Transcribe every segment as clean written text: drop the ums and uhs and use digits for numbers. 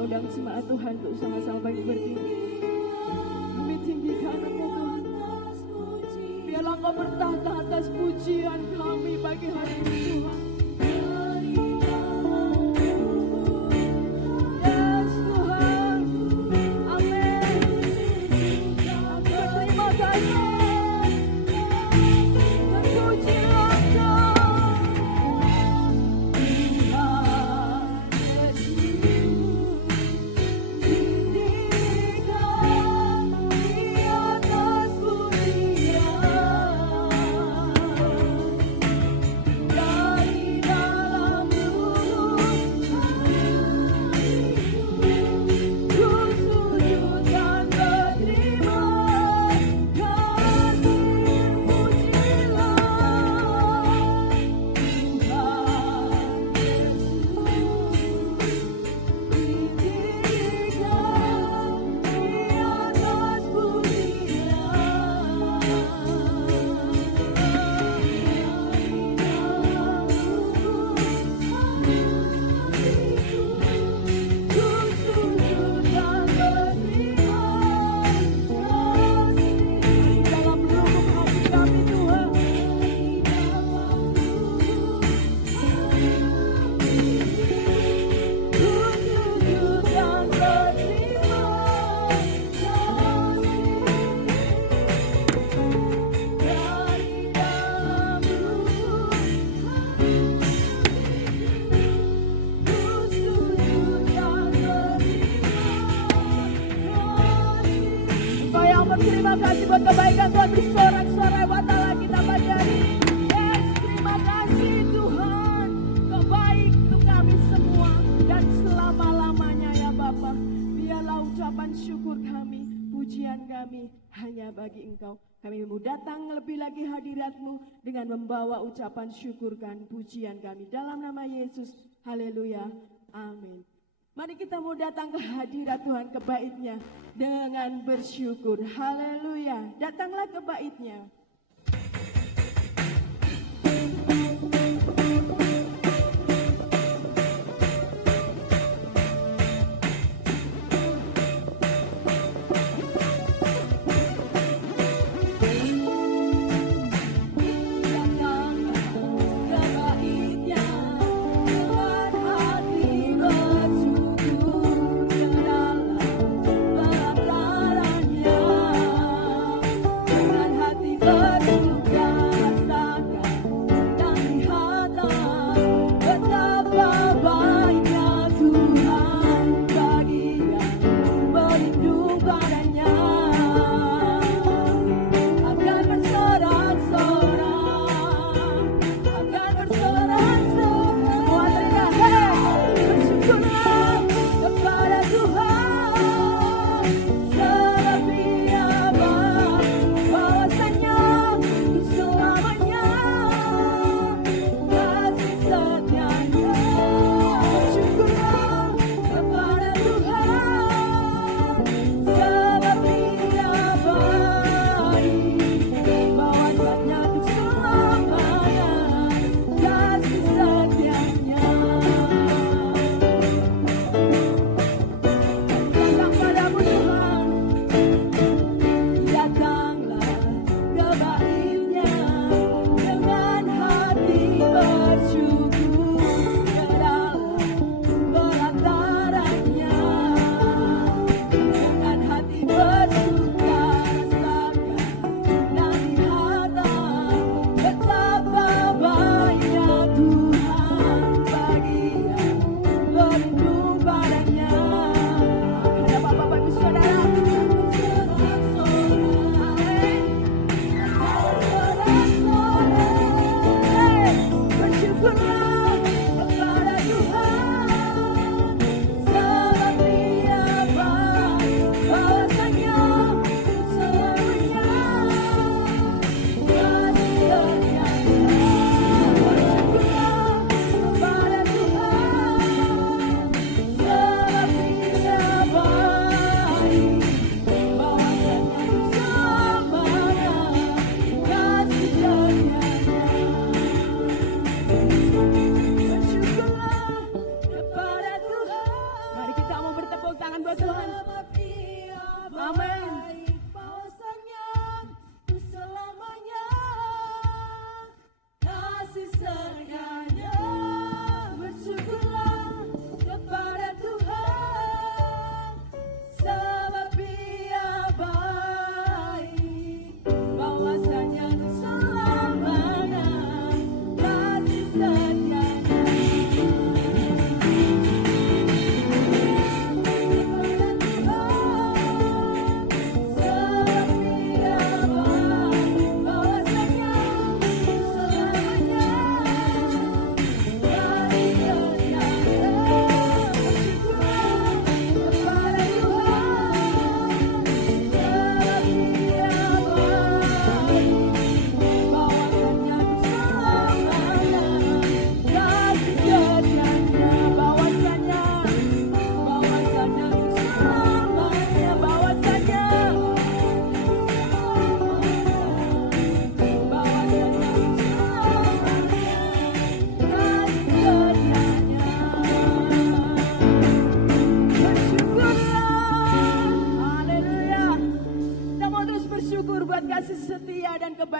Saya undang jemaat Tuhan untuk sama-sama bagi berdiri. Kami tinggikan Engkau Tuhan. Biarlah Engkau bertahta atas pujian kami pagi hari ini Tuhan. Yes Tuhan. Amin. Kami berterima kasih. Terima kasih buat kebaikan Tuhan, bersorak-sorai buat Allah kita pagi hari. Yes, terima kasih Tuhan, Kau baik untuk kami semua dan selama-lamanya ya Bapa. Biarlah ucapan syukur kami, pujian kami hanya bagi Engkau. Kami mau datang lebih lagi hadirat-Mu dengan membawa ucapan syukur dan pujian kami. Dalam nama Yesus, haleluya, amin. Mari kita mau datang ke hadirat Tuhan, ke bait-Nya dengan bersyukur. Haleluya. Datanglah ke bait-Nya.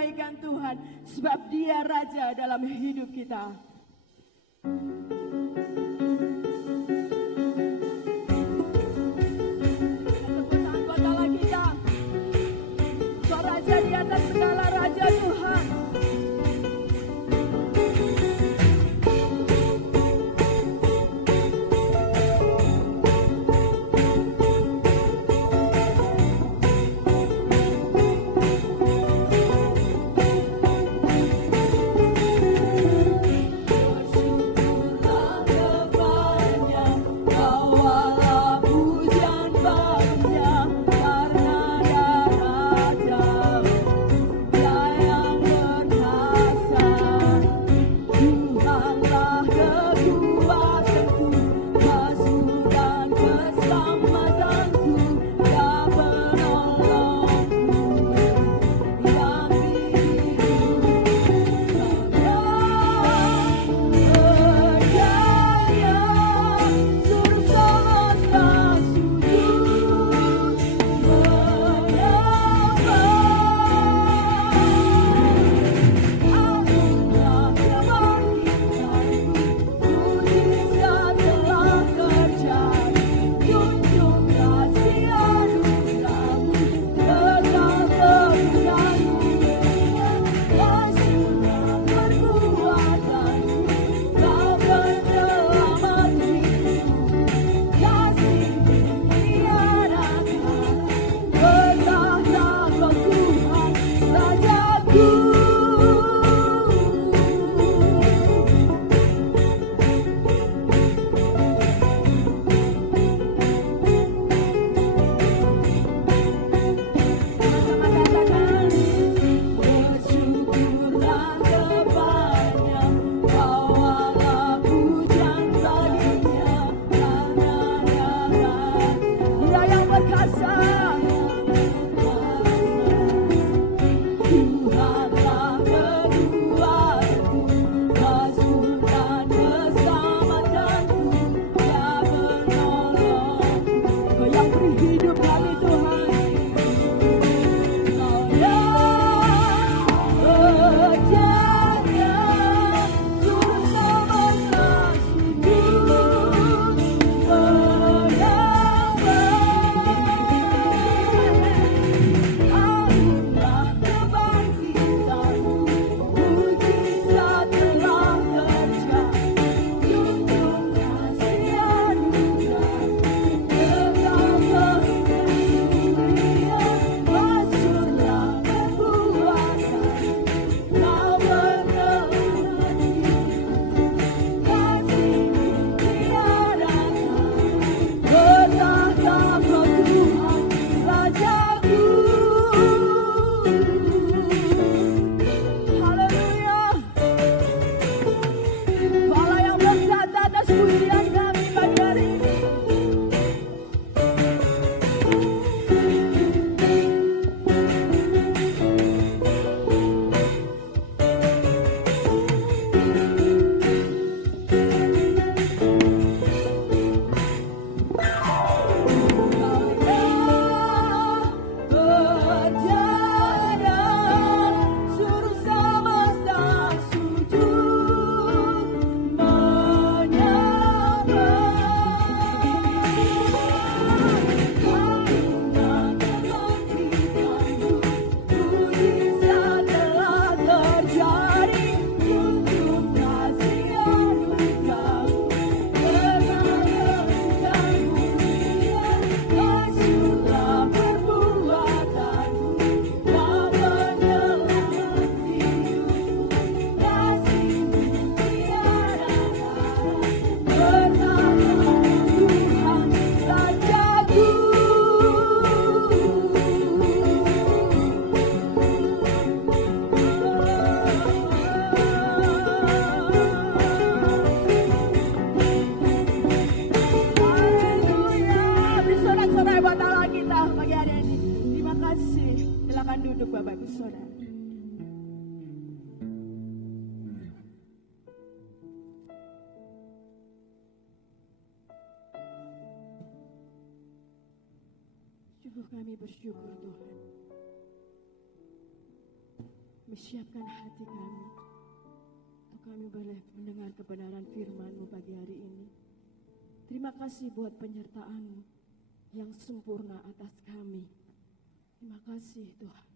kebaikan Tuhan, sebab Dia Raja dalam hidup kita. Tepuk tangan buat Allah kita. Kau Raja di atas segala raja Tuhan. Sungguh kami bersyukur Tuhan. Kami siapkan hati kami untuk kami boleh mendengar kebenaran firman-Mu pagi hari ini. Terima kasih buat penyertaan-Mu yang sempurna atas kami. Terima kasih Tuhan.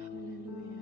Haleluya.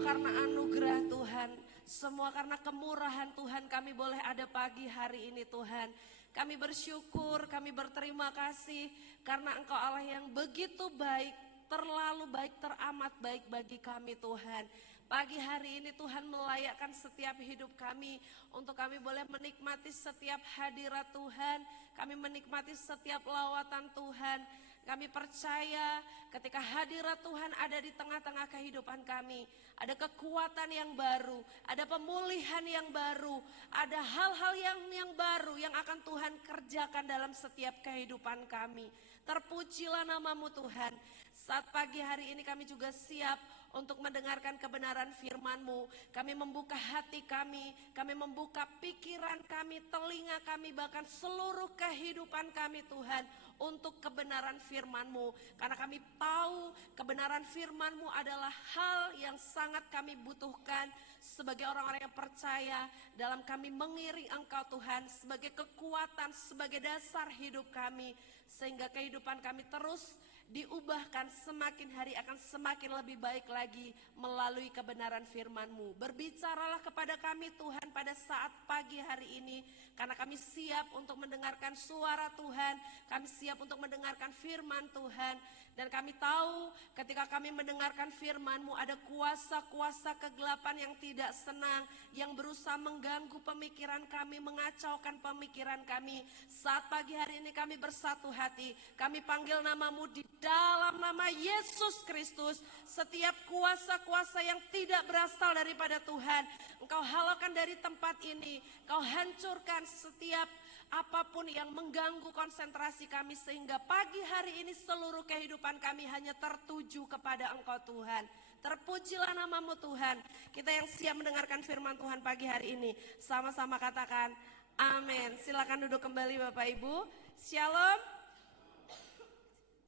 Semua karena anugerah Tuhan, semua karena kemurahan Tuhan kami boleh ada pagi hari ini Tuhan. Kami bersyukur, kami berterima kasih karena Engkau Allah yang begitu baik, terlalu baik, teramat baik bagi kami Tuhan. Pagi hari ini Tuhan melayakkan setiap hidup kami untuk kami boleh menikmati setiap hadirat Tuhan, kami menikmati setiap lawatan Tuhan. Kami percaya ketika hadirat Tuhan ada di tengah-tengah kehidupan kami, ada kekuatan yang baru, ada pemulihan yang baru, ada hal-hal yang baru yang akan Tuhan kerjakan dalam setiap kehidupan kami. Terpujilah namamu Tuhan. Saat pagi hari ini kami juga siap untuk mendengarkan kebenaran firman-Mu. Kami membuka hati kami membuka pikiran kami, telinga kami, bahkan seluruh kehidupan kami Tuhan untuk kebenaran firman-Mu. Karena kami tahu kebenaran firman-Mu adalah hal yang sangat kami butuhkan sebagai orang-orang yang percaya dalam kami mengiring Engkau Tuhan sebagai kekuatan, sebagai dasar hidup kami. Sehingga kehidupan kami terus diubahkan, semakin hari akan semakin lebih baik lagi melalui kebenaran firman-Mu. Berbicaralah kepada kami Tuhan pada saat pagi hari ini, karena kami siap untuk mendengarkan suara Tuhan, kami siap untuk mendengarkan firman Tuhan. Dan kami tahu ketika kami mendengarkan firman-Mu ada kuasa-kuasa kegelapan yang tidak senang, yang berusaha mengganggu pemikiran kami, mengacaukan pemikiran kami. Saat pagi hari ini kami bersatu hati, kami panggil nama-Mu di dalam nama Yesus Kristus. Setiap kuasa-kuasa yang tidak berasal daripada Tuhan, Engkau halaukan dari tempat ini. Engkau hancurkan setiap apapun yang mengganggu konsentrasi kami, sehingga pagi hari ini seluruh kehidupan kami hanya tertuju kepada Engkau Tuhan. Terpujilah namamu Tuhan. Kita yang siap mendengarkan firman Tuhan pagi hari ini, sama-sama katakan amin. Silakan duduk kembali Bapak Ibu. Shalom.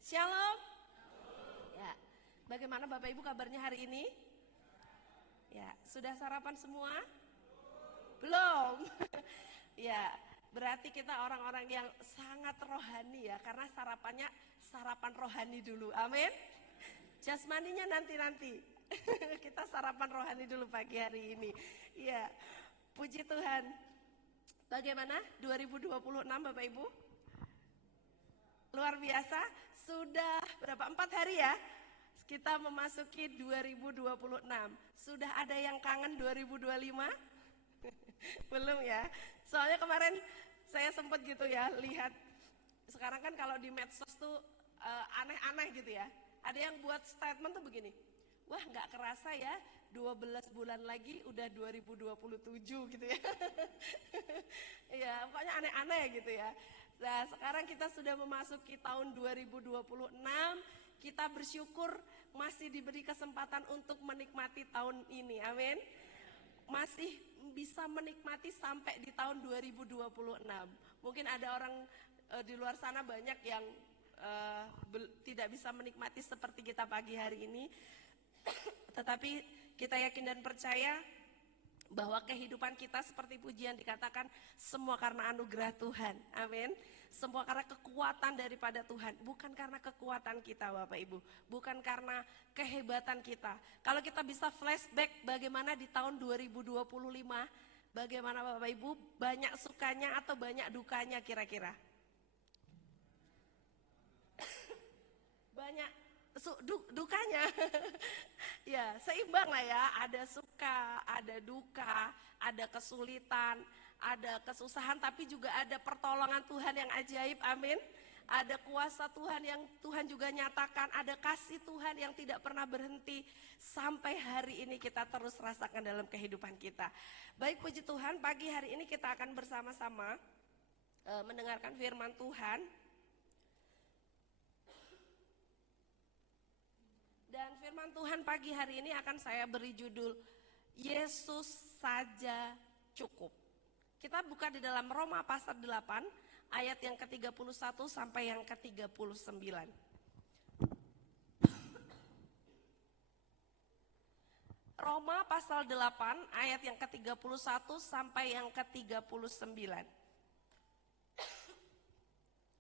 Shalom. Ya, bagaimana Bapak Ibu kabarnya hari ini? Ya, sudah sarapan semua? Belum. Ya, berarti kita orang-orang yang sangat rohani ya, karena sarapannya sarapan rohani dulu. Amin. Jasmaninya nanti-nanti. Kita sarapan rohani dulu pagi hari ini. Ya, puji Tuhan. Bagaimana 2026 Bapak Ibu? Luar biasa, sudah berapa? 4 hari ya? Kita memasuki 2026. Sudah ada yang kangen 2025? Belum ya? Soalnya kemarin saya sempat gitu ya, lihat. Sekarang kan kalau di medsos tuh aneh-aneh gitu ya. Ada yang buat statement tuh begini, wah gak kerasa ya 12 bulan lagi udah 2027 gitu ya. Ya pokoknya aneh-aneh gitu ya. Nah sekarang kita sudah memasuki tahun 2026, kita bersyukur masih diberi kesempatan untuk menikmati tahun ini, amin. Masih bisa menikmati sampai di tahun 2026. Mungkin ada orang di luar sana banyak yang tidak bisa menikmati seperti kita pagi hari ini. Tetapi kita yakin dan percaya bahwa kehidupan kita seperti pujian dikatakan semua karena anugerah Tuhan, amin. Semua karena kekuatan daripada Tuhan, bukan karena kekuatan kita Bapak Ibu, bukan karena kehebatan kita. Kalau kita bisa flashback bagaimana di tahun 2025, bagaimana Bapak Ibu, banyak sukanya atau banyak dukanya kira-kira? Banyak dukanya. Ya seimbang lah ya, ada suka, ada duka, ada kesulitan, ada kesusahan, tapi juga ada pertolongan Tuhan yang ajaib, amin. Ada kuasa Tuhan yang Tuhan juga nyatakan, ada kasih Tuhan yang tidak pernah berhenti sampai hari ini kita terus rasakan dalam kehidupan kita. Baik, puji Tuhan, pagi hari ini kita akan bersama-sama mendengarkan firman Tuhan. Dan firman Tuhan pagi hari ini akan saya beri judul Yesus saja cukup. Kita buka di dalam Roma pasal 8 ayat yang ke-31 sampai yang ke-39. Roma pasal 8 ayat yang ke-31 sampai yang ke-39.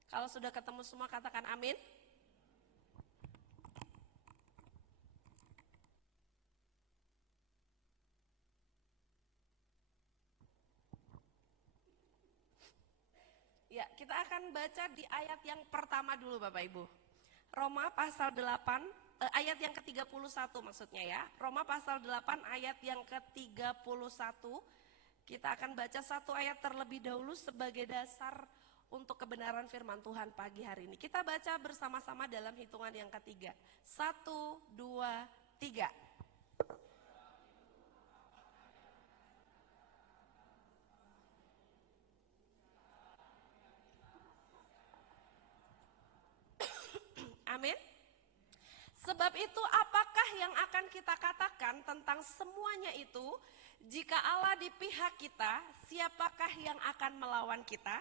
Kalau sudah ketemu semua katakan amin. Ya, kita akan baca di ayat yang pertama dulu Bapak Ibu. Roma pasal 8, ayat yang ke-31 maksudnya ya. Roma pasal 8 ayat yang ke-31. Kita akan baca satu ayat terlebih dahulu sebagai dasar untuk kebenaran firman Tuhan pagi hari ini. Kita baca bersama-sama dalam hitungan yang ketiga. 1, 2, 3. Amin. Sebab itu apakah yang akan kita katakan tentang semuanya itu? Jika Allah di pihak kita, siapakah yang akan melawan kita?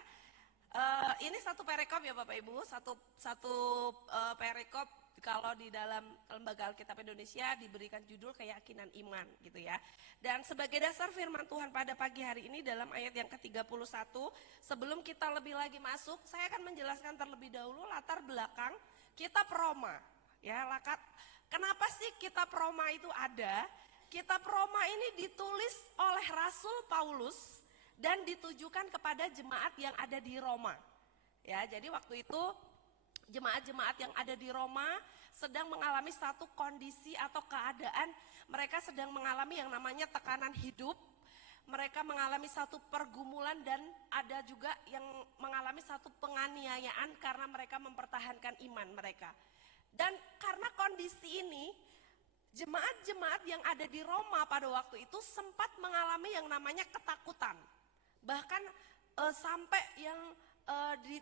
Ini satu perikop ya Bapak Ibu, satu perikop kalau di dalam Lembaga Alkitab Indonesia diberikan judul keyakinan iman gitu ya. Dan sebagai dasar firman Tuhan pada pagi hari ini dalam ayat yang ke-31, sebelum kita lebih lagi masuk, saya akan menjelaskan terlebih dahulu latar belakang kitab Roma. Ya, kenapa sih kitab Roma itu ada? Kitab Roma ini ditulis oleh Rasul Paulus dan ditujukan kepada jemaat yang ada di Roma. Ya, jadi waktu itu jemaat-jemaat yang ada di Roma sedang mengalami satu kondisi atau keadaan, mereka sedang mengalami yang namanya tekanan hidup. Mereka mengalami satu pergumulan dan ada juga yang mengalami satu penganiayaan karena mereka mempertahankan iman mereka. Dan karena kondisi ini, jemaat-jemaat yang ada di Roma pada waktu itu sempat mengalami yang namanya ketakutan. Bahkan sampai yang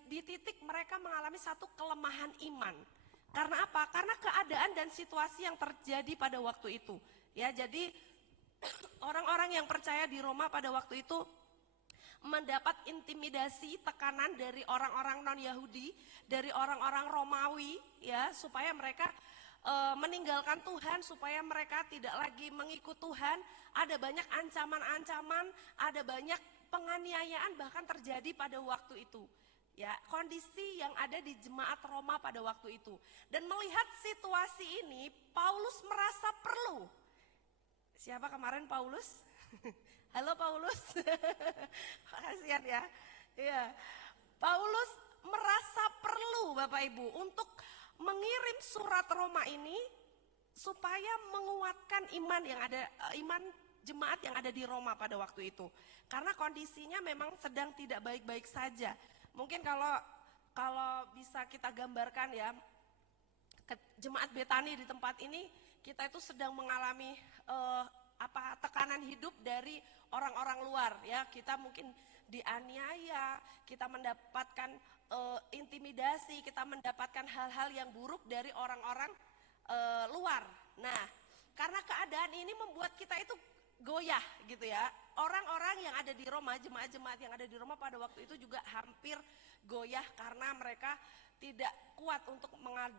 di titik mereka mengalami satu kelemahan iman. Karena apa? Karena keadaan dan situasi yang terjadi pada waktu itu. Ya, jadi orang-orang yang percaya di Roma pada waktu itu mendapat intimidasi, tekanan dari orang-orang non-Yahudi, dari orang-orang Romawi, ya, supaya mereka meninggalkan Tuhan, supaya mereka tidak lagi mengikut Tuhan. Ada banyak ancaman-ancaman, ada banyak penganiayaan bahkan terjadi pada waktu itu. Ya, kondisi yang ada di jemaat Roma pada waktu itu. Dan melihat situasi ini, Paulus merasa perlu. Siapa kemarin Paulus? Halo Paulus. Kasihan ya. Ya. Paulus merasa perlu Bapak Ibu untuk mengirim surat Roma ini supaya menguatkan iman yang ada, iman jemaat yang ada di Roma pada waktu itu. Karena kondisinya memang sedang tidak baik-baik saja. Mungkin kalau bisa kita gambarkan ya, jemaat Betani di tempat ini kita itu sedang mengalami tekanan hidup dari orang-orang luar ya. Kita mungkin dianiaya, kita mendapatkan intimidasi, kita mendapatkan hal-hal yang buruk dari orang-orang luar. Nah, karena keadaan ini membuat kita itu goyah gitu ya. Orang-orang yang ada di Roma, jemaat-jemaat yang ada di Roma pada waktu itu juga hampir goyah karena mereka tidak kuat untuk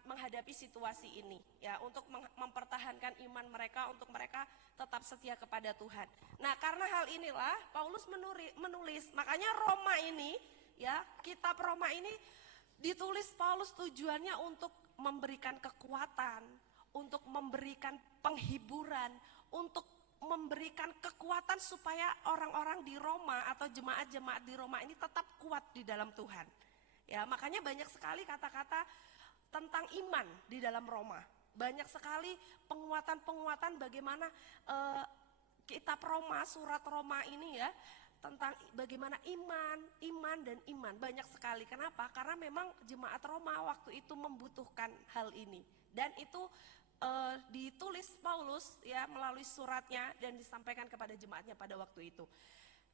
menghadapi situasi ini ya, untuk mempertahankan iman mereka, untuk mereka tetap setia kepada Tuhan. Nah, karena hal inilah Paulus menulis, makanya Roma ini ya, kitab Roma ini ditulis Paulus tujuannya untuk memberikan kekuatan, untuk memberikan penghiburan, untuk memberikan kekuatan supaya orang-orang di Roma atau jemaat-jemaat di Roma ini tetap kuat di dalam Tuhan. Ya, makanya banyak sekali kata-kata tentang iman di dalam Roma. Banyak sekali penguatan-penguatan bagaimana kitab Roma, surat Roma ini ya, tentang bagaimana iman dan iman. Banyak sekali. Kenapa? Karena memang jemaat Roma waktu itu membutuhkan hal ini. Dan itu ditulis Paulus ya melalui suratnya dan disampaikan kepada jemaatnya pada waktu itu.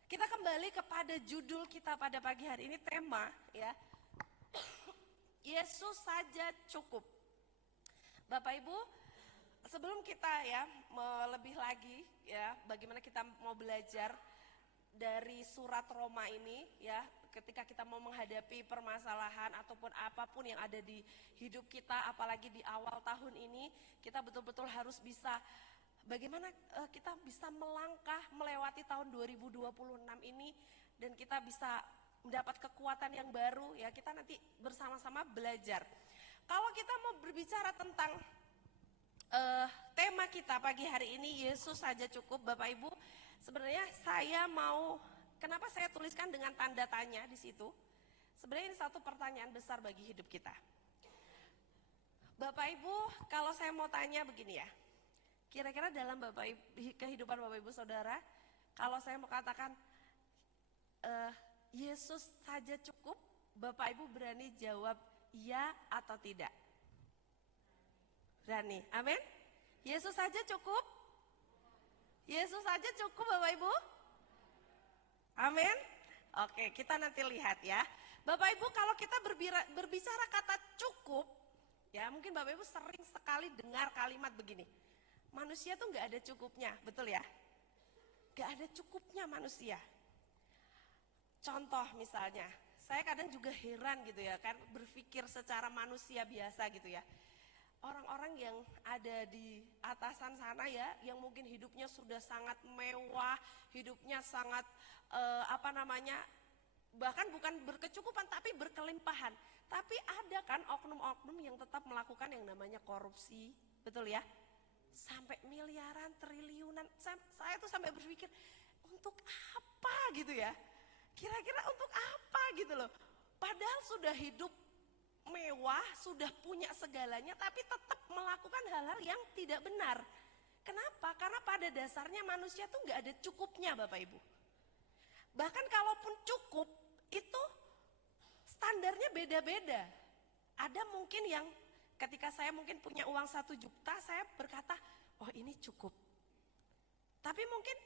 Kita kembali kepada judul kita pada pagi hari ini, tema ya, Yesus saja cukup. Bapak Ibu, sebelum kita ya lebih lagi ya bagaimana kita mau belajar dari surat Roma ini ya, ketika kita mau menghadapi permasalahan ataupun apapun yang ada di hidup kita, apalagi di awal tahun ini, kita betul-betul harus bisa bagaimana kita bisa melangkah melewati tahun 2026 ini dan kita bisa mendapat kekuatan yang baru ya. Kita nanti bersama-sama belajar. Kalau kita mau berbicara tentang tema kita pagi hari ini, Yesus saja cukup, Bapak Ibu, sebenarnya saya mau, kenapa saya tuliskan dengan tanda tanya di situ? Sebenarnya ini satu pertanyaan besar bagi hidup kita. Bapak Ibu, kalau saya mau tanya begini ya. Kira-kira dalam kehidupan Bapak Ibu Saudara, kalau saya mau katakan Yesus saja cukup, Bapak Ibu berani jawab iya atau tidak? Berani, amin? Yesus saja cukup? Yesus saja cukup Bapak Ibu? Amin? Oke, kita nanti lihat ya. Bapak Ibu, kalau kita berbicara kata cukup, ya mungkin Bapak Ibu sering sekali dengar kalimat begini. Manusia tuh gak ada cukupnya, betul ya? Gak ada cukupnya manusia. Contoh misalnya, saya kadang juga heran gitu ya, kan berpikir secara manusia biasa gitu ya. Orang-orang yang ada di atasan sana ya, yang mungkin hidupnya sudah sangat mewah, hidupnya sangat bahkan bukan berkecukupan tapi berkelimpahan. Tapi ada kan oknum-oknum yang tetap melakukan yang namanya korupsi, betul ya? Sampai miliaran, triliunan, saya tuh sampai berpikir, untuk apa gitu ya? Kira-kira untuk apa gitu loh? Padahal sudah hidup mewah, sudah punya segalanya, tapi tetap melakukan hal-hal yang tidak benar. Kenapa? Karena pada dasarnya manusia tuh gak ada cukupnya Bapak Ibu. Bahkan kalaupun cukup, itu standarnya beda-beda. Ada mungkin yang ketika saya mungkin punya uang 1 juta, saya berkata, oh ini cukup. Tapi mungkin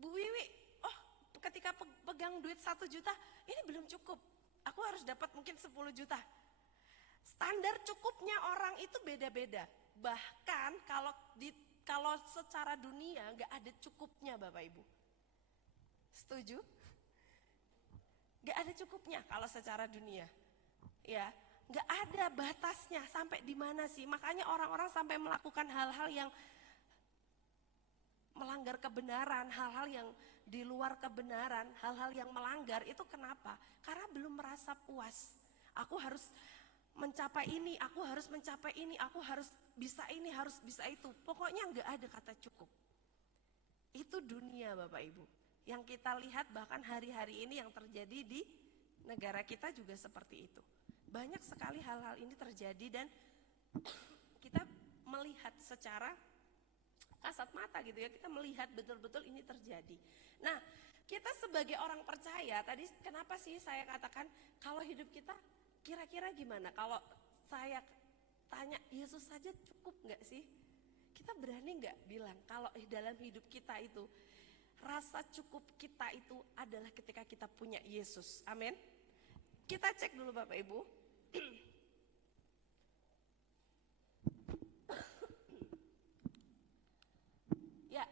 Bu Wiwi, oh ketika pegang duit 1 juta, ini belum cukup. Aku harus dapat mungkin 10 juta. Standar cukupnya orang itu beda-beda. Bahkan kalau secara dunia nggak ada cukupnya Bapak Ibu. Setuju? Nggak ada cukupnya kalau secara dunia. Ya, nggak ada batasnya sampai di mana sih. Makanya orang-orang sampai melakukan hal-hal yang melanggar kebenaran, hal-hal yang di luar kebenaran, hal-hal yang melanggar itu kenapa? Karena belum merasa puas. Aku harus mencapai ini, aku harus mencapai ini, aku harus bisa ini, harus bisa itu. Pokoknya nggak ada kata cukup. Itu dunia Bapak Ibu. Yang kita lihat bahkan hari-hari ini yang terjadi di negara kita juga seperti itu. Banyak sekali hal-hal ini terjadi dan kita melihat secara kasat mata gitu ya, kita melihat betul-betul ini terjadi. Nah, kita sebagai orang percaya, tadi kenapa sih saya katakan kalau hidup kita kira-kira gimana? Kalau saya tanya Yesus saja cukup gak sih? Kita berani gak bilang kalau dalam hidup kita itu rasa cukup kita itu adalah ketika kita punya Yesus, amin. Kita cek dulu Bapak Ibu. Ya,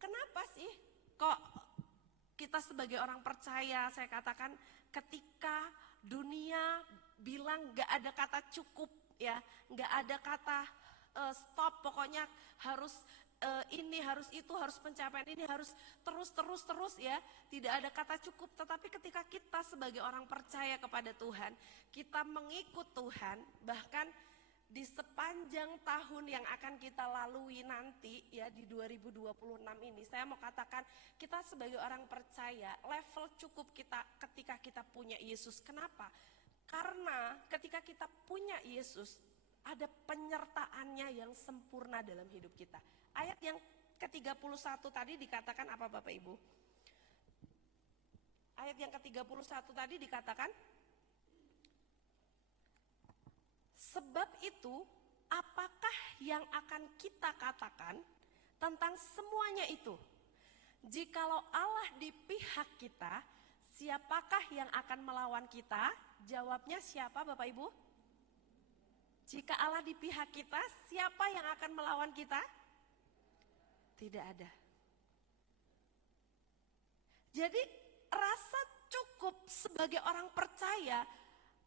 kenapa sih kok kita sebagai orang percaya, saya katakan ketika dunia bilang gak ada kata cukup ya, gak ada kata stop, pokoknya harus ini, harus itu, harus pencapaian ini, harus terus ya, tidak ada kata cukup. Tetapi ketika kita sebagai orang percaya kepada Tuhan, kita mengikut Tuhan, bahkan di sepanjang tahun yang akan kita lalui nanti ya di 2026 ini, saya mau katakan kita sebagai orang percaya level cukup kita ketika kita punya Yesus. Kenapa? Karena ketika kita punya Yesus ada penyertaannya yang sempurna dalam hidup kita. Ayat yang ke-31 tadi dikatakan apa Bapak Ibu? Ayat yang ke-31 tadi dikatakan, sebab itu apakah yang akan kita katakan tentang semuanya itu? Jikalau Allah di pihak kita, siapakah yang akan melawan kita? Jawabnya siapa Bapak Ibu? Jika Allah di pihak kita, siapa yang akan melawan kita? Tidak ada. Jadi rasa cukup sebagai orang percaya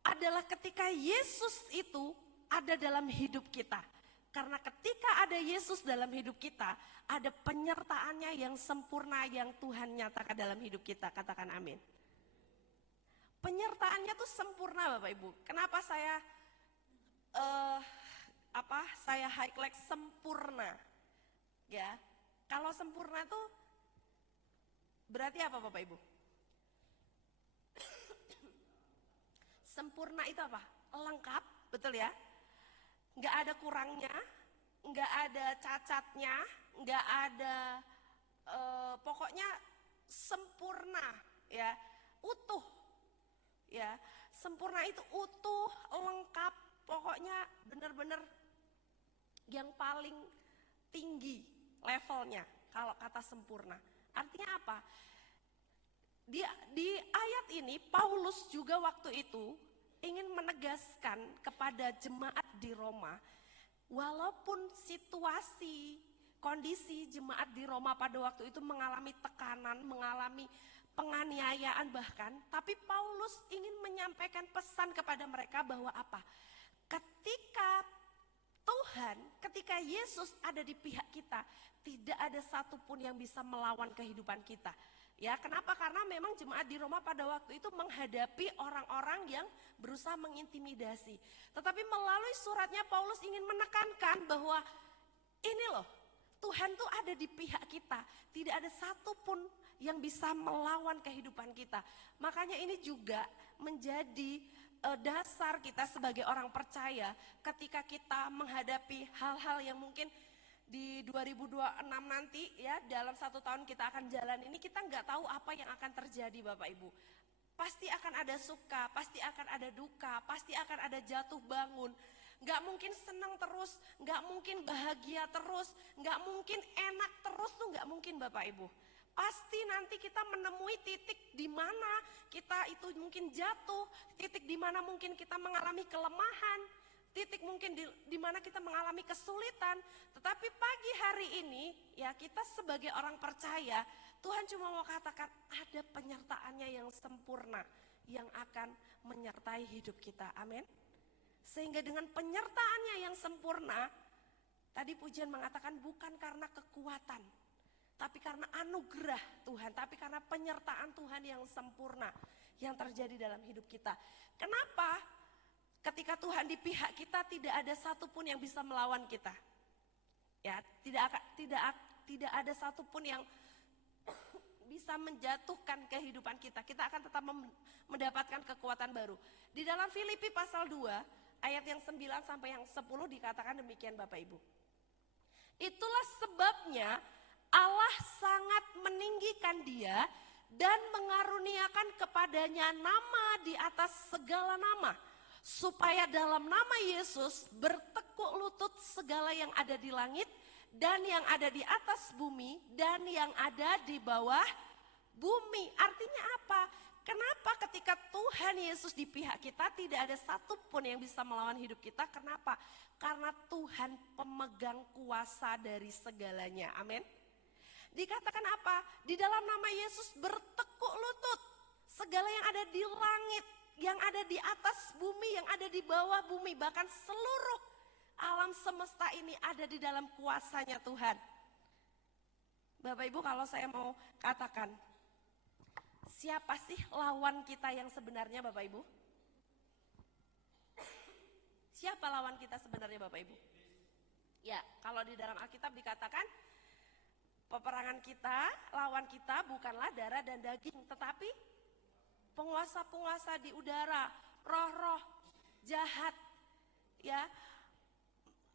adalah ketika Yesus itu ada dalam hidup kita. Karena ketika ada Yesus dalam hidup kita, ada penyertaannya yang sempurna yang Tuhan nyatakan dalam hidup kita. Katakan amin. Penyertaannya tuh sempurna Bapak Ibu. Kenapa saya highlight sempurna? Ya. Kalau sempurna tuh berarti apa Bapak Ibu? Sempurna itu apa? Lengkap, betul ya? Nggak ada kurangnya, nggak ada cacatnya, nggak ada pokoknya sempurna ya, utuh ya. Sempurna itu utuh, lengkap, pokoknya benar-benar yang paling tinggi levelnya kalau kata sempurna. Artinya apa? Di ayat ini Paulus juga waktu itu ingin menegaskan kepada jemaat di Roma, walaupun situasi, kondisi jemaat di Roma pada waktu itu mengalami tekanan, mengalami penganiayaan bahkan, tapi Paulus ingin menyampaikan pesan kepada mereka bahwa apa? Ketika Tuhan, ketika Yesus ada di pihak kita, tidak ada satupun yang bisa melawan kehidupan kita. Ya, kenapa? Karena memang jemaat di Roma pada waktu itu menghadapi orang-orang yang berusaha mengintimidasi. Tetapi melalui suratnya Paulus ingin menekankan bahwa ini loh, Tuhan tuh ada di pihak kita. Tidak ada satupun yang bisa melawan kehidupan kita. Makanya ini juga menjadi dasar kita sebagai orang percaya ketika kita menghadapi hal-hal yang mungkin di 2026 nanti ya, dalam 1 tahun kita akan jalan ini, kita nggak tahu apa yang akan terjadi Bapak Ibu. Pasti akan ada suka, pasti akan ada duka, pasti akan ada jatuh bangun. Nggak mungkin senang terus, nggak mungkin bahagia terus, nggak mungkin enak terus tuh nggak mungkin Bapak Ibu. Pasti nanti kita menemui titik di mana kita itu mungkin jatuh, titik di mana mungkin kita mengalami kelemahan, titik mungkin di mana kita mengalami kesulitan. Tetapi pagi hari ini ya, kita sebagai orang percaya, Tuhan cuma mau katakan ada penyertaannya yang sempurna yang akan menyertai hidup kita. Amin. Sehingga dengan penyertaannya yang sempurna, tadi pujian mengatakan bukan karena kekuatan, tapi karena anugerah Tuhan, tapi karena penyertaan Tuhan yang sempurna yang terjadi dalam hidup kita. Kenapa? Ketika Tuhan di pihak kita, tidak ada satupun yang bisa melawan kita. Ya, tidak ada satupun yang bisa menjatuhkan kehidupan kita. Kita akan tetap mendapatkan kekuatan baru. Di dalam Filipi pasal 2 ayat yang 9 sampai yang 10 dikatakan demikian Bapak Ibu. Itulah sebabnya Allah sangat meninggikan dia dan mengaruniakan kepadanya nama di atas segala nama, supaya dalam nama Yesus bertekuk lutut segala yang ada di langit dan yang ada di atas bumi dan yang ada di bawah bumi. Artinya apa? Kenapa ketika Tuhan Yesus di pihak kita tidak ada satupun yang bisa melawan hidup kita? Kenapa? Karena Tuhan pemegang kuasa dari segalanya. Amin. Dikatakan apa? Di dalam nama Yesus bertekuk lutut segala yang ada di langit, yang ada di atas bumi, yang ada di bawah bumi, bahkan seluruh alam semesta ini ada di dalam kuasanya Tuhan. Bapak Ibu, kalau saya mau katakan, siapa sih lawan kita yang sebenarnya Bapak Ibu? Siapa lawan kita sebenarnya Bapak Ibu? Ya, kalau di dalam Alkitab dikatakan, peperangan kita, lawan kita bukanlah darah dan daging, tetapi penguasa-penguasa di udara, roh-roh jahat, ya.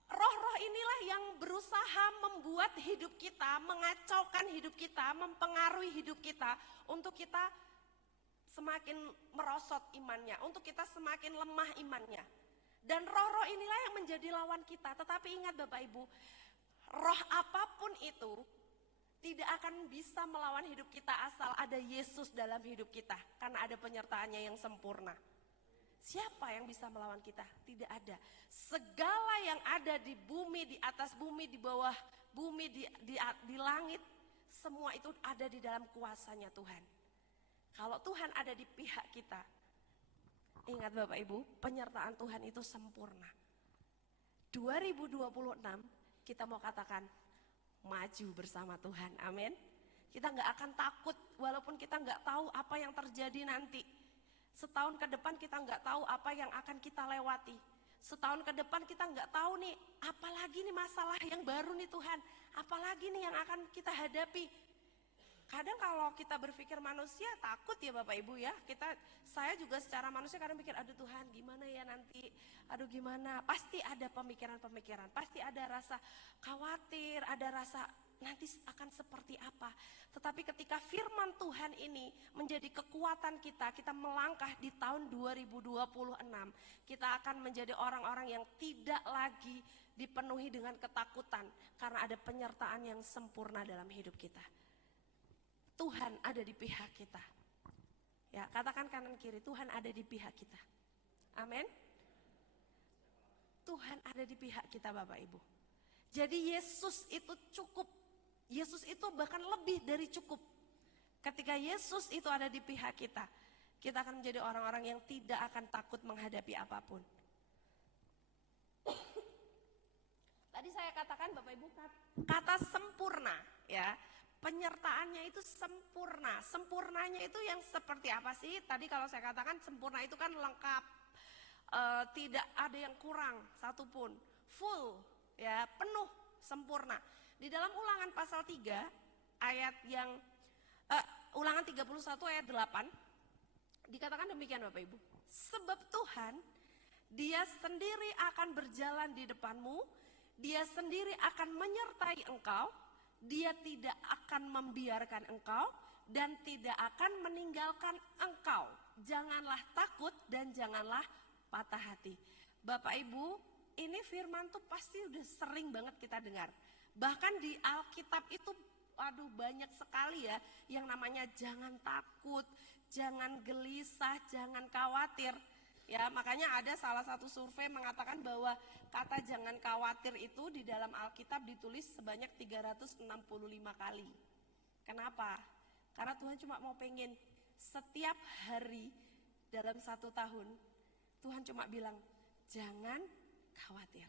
Roh-roh inilah yang berusaha membuat hidup kita, mengacaukan hidup kita, mempengaruhi hidup kita, untuk kita semakin merosot imannya, untuk kita semakin lemah imannya. Dan roh-roh inilah yang menjadi lawan kita. Tetapi ingat Bapak Ibu, roh apapun itu tidak akan bisa melawan hidup kita asal ada Yesus dalam hidup kita, karena ada penyertaannya yang sempurna. Siapa yang bisa melawan kita? Tidak ada. Segala yang ada di bumi, di atas bumi, di bawah bumi, di langit, semua itu ada di dalam kuasanya Tuhan. Kalau Tuhan ada di pihak kita, ingat Bapak Ibu, penyertaan Tuhan itu sempurna. 2026 kita mau katakan maju bersama Tuhan, amin. Kita gak akan takut walaupun kita gak tahu apa yang terjadi nanti. Setahun ke depan kita nggak tahu apa yang akan kita lewati. Setahun ke depan kita nggak tahu nih, apalagi nih masalah yang baru nih Tuhan, apalagi nih yang akan kita hadapi. Kadang kalau kita berpikir manusia takut ya Bapak Ibu ya. Saya juga secara manusia kadang pikir, aduh Tuhan gimana ya nanti, aduh gimana. Pasti ada pemikiran-pemikiran, pasti ada rasa khawatir, ada rasa nanti akan seperti apa. Tetapi ketika firman Tuhan ini menjadi kekuatan kita melangkah di tahun 2026. Kita akan menjadi orang-orang yang tidak lagi dipenuhi dengan ketakutan. Karena ada penyertaan yang sempurna dalam hidup kita. Tuhan ada di pihak kita. Ya, katakan kanan kiri, Tuhan ada di pihak kita. Amin. Tuhan ada di pihak kita Bapak Ibu. Jadi Yesus itu cukup. Yesus itu bahkan lebih dari cukup. Ketika Yesus itu ada di pihak kita, kita akan menjadi orang-orang yang tidak akan takut menghadapi apapun. Tadi saya katakan Bapak Ibu kata sempurna ya. Penyertaannya itu sempurna. Sempurnanya itu yang seperti apa sih? Tadi kalau saya katakan sempurna itu kan lengkap. Tidak ada yang kurang satupun. Full ya, penuh, sempurna. Di dalam Ulangan pasal 3 ayat yang Ulangan 31 ayat 8 dikatakan demikian Bapak Ibu. Sebab Tuhan Dia sendiri akan berjalan di depanmu, Dia sendiri akan menyertai engkau. Dia tidak akan membiarkan engkau dan tidak akan meninggalkan engkau. Janganlah takut dan janganlah patah hati. Bapak Ibu, ini firman tuh pasti udah sering banget kita dengar. Bahkan di Alkitab itu banyak sekali ya yang namanya jangan takut, jangan gelisah, jangan khawatir. Ya, makanya ada salah satu survei mengatakan bahwa kata jangan khawatir itu di dalam Alkitab ditulis sebanyak 365 kali. Kenapa? Karena Tuhan cuma mau pengen setiap hari dalam 1 tahun, Tuhan cuma bilang, jangan khawatir.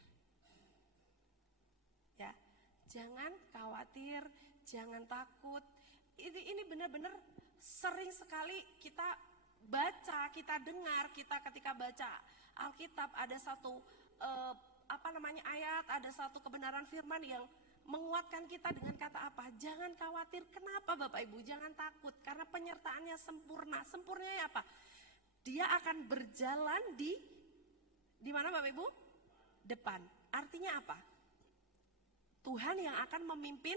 Ya, jangan khawatir, jangan takut. Ini benar-benar sering sekali kita baca, kita dengar, kita ketika baca Alkitab ada satu ayat, ada satu kebenaran firman yang menguatkan kita dengan kata apa? Jangan khawatir. Kenapa Bapak Ibu? Jangan takut karena penyertaannya sempurna. Sempurnanya apa? Dia akan berjalan di mana Bapak Ibu? Depan. Artinya apa? Tuhan yang akan memimpin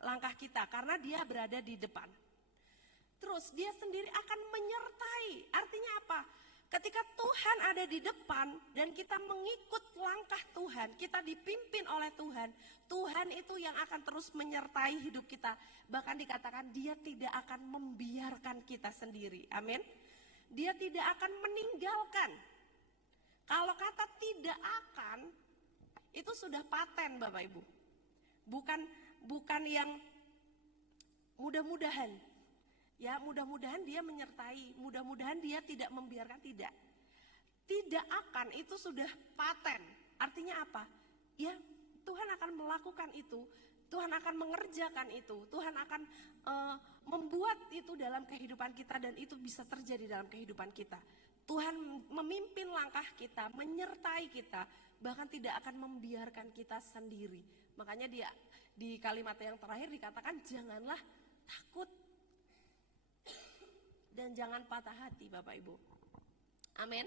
langkah kita karena Dia berada di depan. Terus Dia sendiri akan menyertai. Artinya apa? Ketika Tuhan ada di depan dan kita mengikut langkah Tuhan, kita dipimpin oleh Tuhan, Tuhan itu yang akan terus menyertai hidup kita. Bahkan dikatakan Dia tidak akan membiarkan kita sendiri. Amin. Dia tidak akan meninggalkan. Kalau kata tidak akan, itu sudah paten Bapak Ibu. Bukan yang mudah-mudahan. Ya, mudah-mudahan Dia menyertai, mudah-mudahan Dia tidak membiarkan, tidak. Tidak akan itu sudah paten. Artinya apa? Ya, Tuhan akan melakukan itu, Tuhan akan mengerjakan itu, Tuhan akan membuat itu dalam kehidupan kita dan itu bisa terjadi dalam kehidupan kita. Tuhan memimpin langkah kita, menyertai kita, bahkan tidak akan membiarkan kita sendiri. Makanya Dia di kalimat yang terakhir dikatakan janganlah takut. Dan jangan patah hati Bapak Ibu. Amin.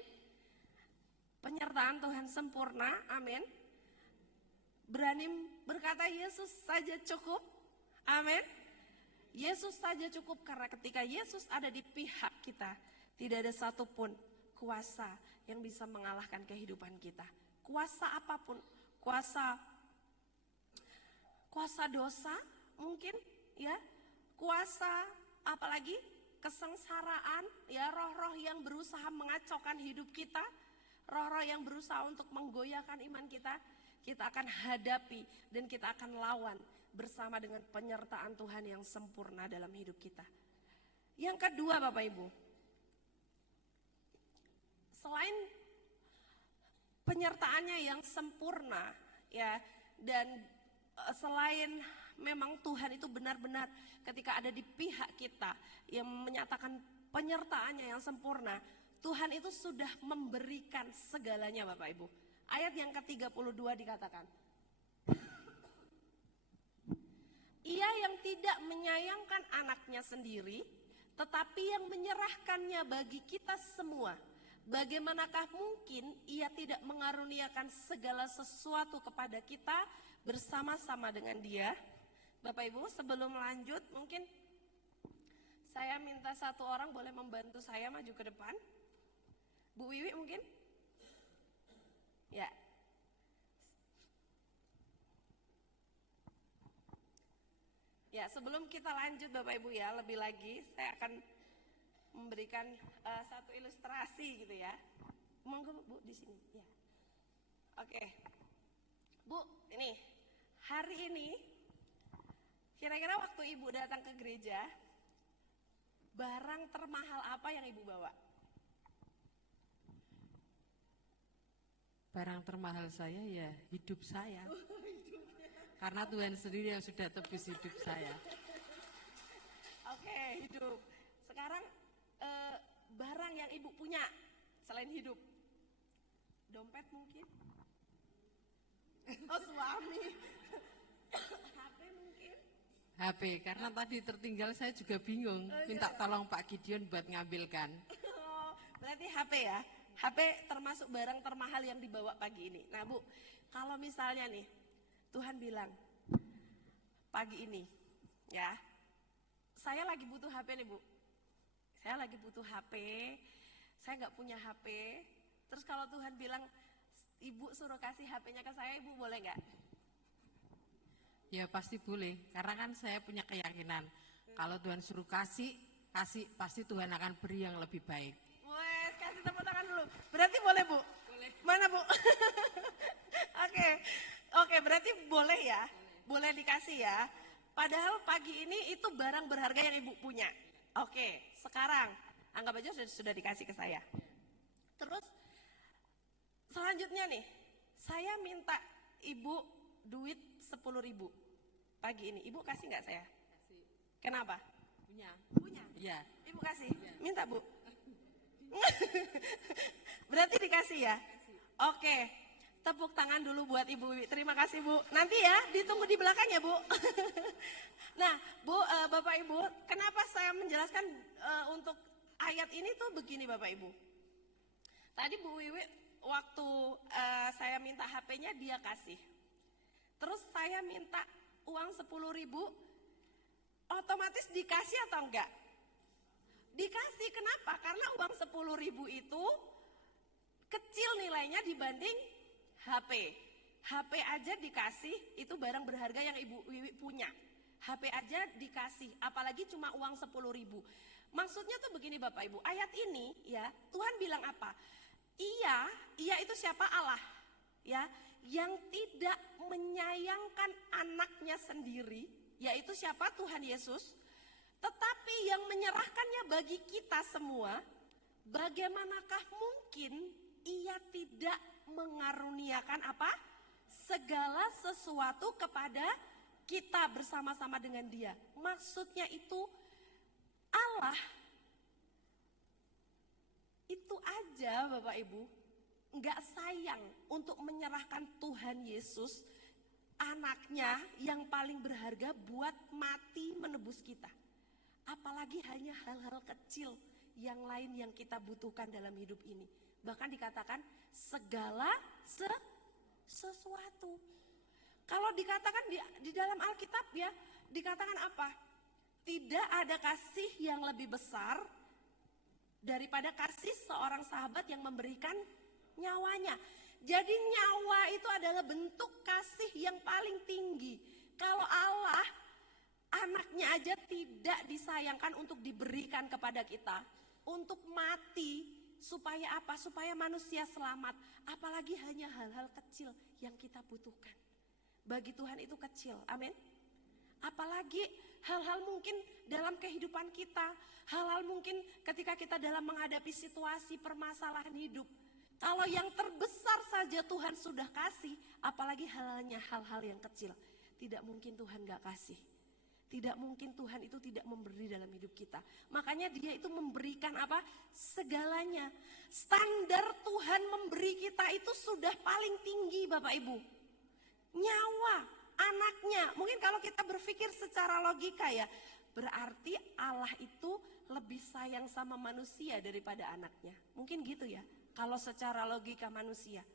Penyertaan Tuhan sempurna. Amin. Berani berkata Yesus saja cukup. Amin. Yesus saja cukup karena ketika Yesus ada di pihak kita, tidak ada satupun kuasa yang bisa mengalahkan kehidupan kita. Kuasa apapun, kuasa dosa mungkin ya, kuasa apalagi kesengsaraan, ya roh-roh yang berusaha mengacaukan hidup kita, roh-roh yang berusaha untuk menggoyahkan iman kita akan hadapi dan kita akan lawan bersama dengan penyertaan Tuhan yang sempurna dalam hidup kita. Yang kedua Bapak Ibu, selain penyertaannya yang sempurna, ya, dan selain memang Tuhan itu benar-benar ketika ada di pihak kita yang menyatakan penyertaannya yang sempurna, Tuhan itu sudah memberikan segalanya Bapak Ibu. Ayat yang ke-32 dikatakan, Ia yang tidak menyayangkan anaknya sendiri, tetapi yang menyerahkannya bagi kita semua, bagaimanakah mungkin ia tidak mengaruniakan segala sesuatu kepada kita bersama-sama dengan Dia? Bapak Ibu, sebelum lanjut mungkin saya minta satu orang boleh membantu saya maju ke depan. Bu Wiwi mungkin? Ya. Ya, sebelum kita lanjut Bapak Ibu ya, lebih lagi saya akan memberikan satu ilustrasi gitu ya. Monggo Bu di sini. Ya. Oke. Bu, ini hari ini kira-kira waktu Ibu datang ke gereja, barang termahal apa yang Ibu bawa? Barang termahal saya ya hidup saya. Karena Tuhan sendiri yang sudah tebus hidup saya. Oke, hidup. Sekarang barang yang Ibu punya selain hidup. Dompet mungkin? Oh, suami. HP mungkin? HP, karena tadi tertinggal saya juga bingung. Minta tolong Pak Gideon buat ngambilkan. Oh, berarti HP ya? HP termasuk barang termahal yang dibawa pagi ini. Nah Bu, kalau misalnya nih, Tuhan bilang, pagi ini, ya, saya lagi butuh HP nih Bu. Saya lagi butuh HP, saya nggak punya HP. Terus kalau Tuhan bilang, Ibu suruh kasih HP-nya ke saya, Ibu boleh nggak? Ya pasti boleh, karena kan saya punya keyakinan. Kalau Tuhan suruh kasih, pasti Tuhan akan beri yang lebih baik. Wes, kasih tepuk tangan dulu. Berarti boleh Bu? Boleh. Mana Bu? Oke, berarti boleh ya? Boleh dikasih ya? Padahal pagi ini itu barang berharga yang Ibu punya. Oke, sekarang anggap aja sudah dikasih ke saya. Terus selanjutnya nih, saya minta Ibu duit 10.000 pagi ini. Ibu kasih nggak saya? Kasih. Kenapa? Punya? Iya. Ibu kasih? Ya. Minta Bu. Berarti dikasih ya? Oke. Tepuk tangan dulu buat Ibu Wiwi. Terima kasih Bu. Nanti ya ditunggu di belakang ya Bu. Nah Bu, Bapak Ibu, kenapa saya menjelaskan untuk ayat ini tuh begini Bapak Ibu. Tadi Bu Wiwi waktu saya minta HP-nya dia kasih. Terus saya minta uang 10.000, otomatis dikasih atau enggak? Dikasih, kenapa? Karena uang 10.000 itu kecil nilainya dibanding HP. HP aja dikasih, itu barang berharga yang Ibu Wiwi punya. HP aja dikasih, apalagi cuma uang 10.000. Maksudnya tuh begini Bapak Ibu, ayat ini ya, Tuhan bilang apa? Ia itu siapa? Allah. Ya, yang tidak menyayangkan anaknya sendiri, yaitu siapa? Tuhan Yesus. Tetapi yang menyerahkannya bagi kita semua, bagaimanakah mungkin ia tidak mengaruniakan apa? Segala sesuatu kepada kita bersama-sama dengan Dia. Maksudnya itu Allah itu aja Bapak Ibu nggak sayang untuk menyerahkan Tuhan Yesus, anaknya yang paling berharga buat mati menebus kita. Apalagi hanya hal-hal kecil yang lain yang kita butuhkan dalam hidup ini. Bahkan dikatakan segala sesuatu. Kalau dikatakan di dalam Alkitab ya, dikatakan apa? Tidak ada kasih yang lebih besar daripada kasih seorang sahabat yang memberikan nyawanya. Jadi nyawa itu adalah bentuk kasih yang paling tinggi. Kalau Allah, anaknya aja tidak disayangkan untuk diberikan kepada kita, untuk mati, supaya apa? Supaya manusia selamat. Apalagi hanya hal-hal kecil yang kita butuhkan. Bagi Tuhan itu kecil, amin. Apalagi hal-hal mungkin dalam kehidupan kita, hal-hal mungkin ketika kita dalam menghadapi situasi permasalahan hidup. Kalau yang terbesar saja Tuhan sudah kasih, apalagi halnya hal-hal yang kecil. Tidak mungkin Tuhan gak kasih. Tidak mungkin Tuhan itu tidak memberi dalam hidup kita. Makanya Dia itu memberikan apa? Segalanya. Standar Tuhan memberi kita itu sudah paling tinggi Bapak Ibu. Nyawa, anaknya. Mungkin kalau kita berpikir secara logika ya, berarti Allah itu lebih sayang sama manusia daripada anaknya. Mungkin gitu ya, kalau secara logika manusia.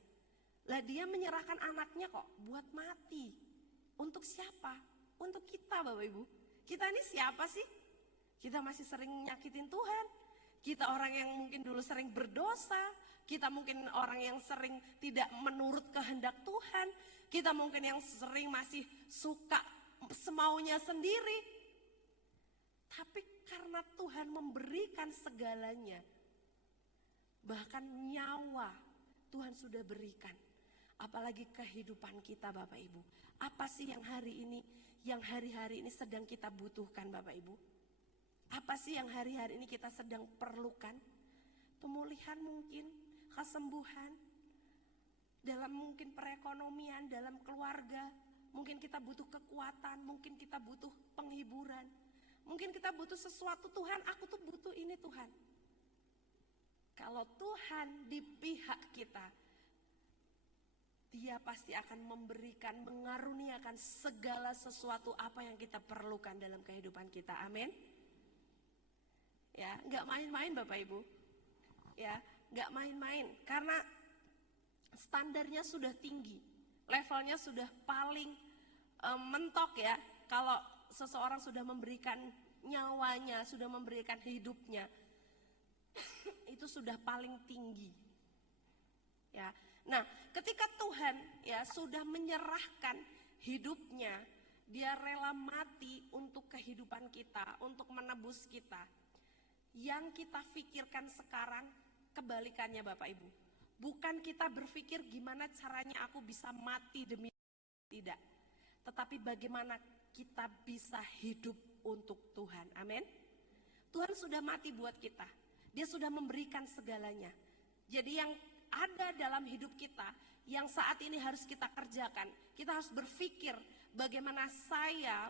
Lah dia menyerahkan anaknya kok buat mati. Untuk siapa? Untuk kita Bapak Ibu. Kita ini siapa sih? Kita masih sering nyakitin Tuhan. Kita orang yang mungkin dulu sering berdosa. Kita mungkin orang yang sering tidak menurut kehendak Tuhan. Kita mungkin yang sering masih suka semaunya sendiri. Tapi karena Tuhan memberikan segalanya, bahkan nyawa Tuhan sudah berikan. Apalagi kehidupan kita Bapak Ibu. Apa sih yang hari-hari ini sedang kita butuhkan Bapak Ibu? Apa sih yang hari-hari ini kita sedang perlukan? Pemulihan mungkin, kesembuhan, dalam mungkin perekonomian, dalam keluarga. Mungkin kita butuh kekuatan, mungkin kita butuh penghiburan. Mungkin kita butuh sesuatu, Tuhan aku tuh butuh ini Tuhan. Kalau Tuhan di pihak kita, Dia pasti akan memberikan, mengaruniakan segala sesuatu apa yang kita perlukan dalam kehidupan kita. Amin. Ya, nggak main-main Bapak Ibu. Ya, nggak main-main karena standarnya sudah tinggi, levelnya sudah paling mentok ya. Kalau seseorang sudah memberikan nyawanya, sudah memberikan hidupnya, itu sudah paling tinggi. Ya. Nah, ketika Tuhan ya sudah menyerahkan hidupnya, Dia rela mati untuk kehidupan kita, untuk menebus kita. Yang kita pikirkan sekarang kebalikannya Bapak Ibu. Bukan kita berpikir gimana caranya aku bisa mati demi tidak. Tetapi bagaimana kita bisa hidup untuk Tuhan. Amin. Tuhan sudah mati buat kita. Dia sudah memberikan segalanya. Jadi yang ada dalam hidup kita, yang saat ini harus kita kerjakan, kita harus berpikir bagaimana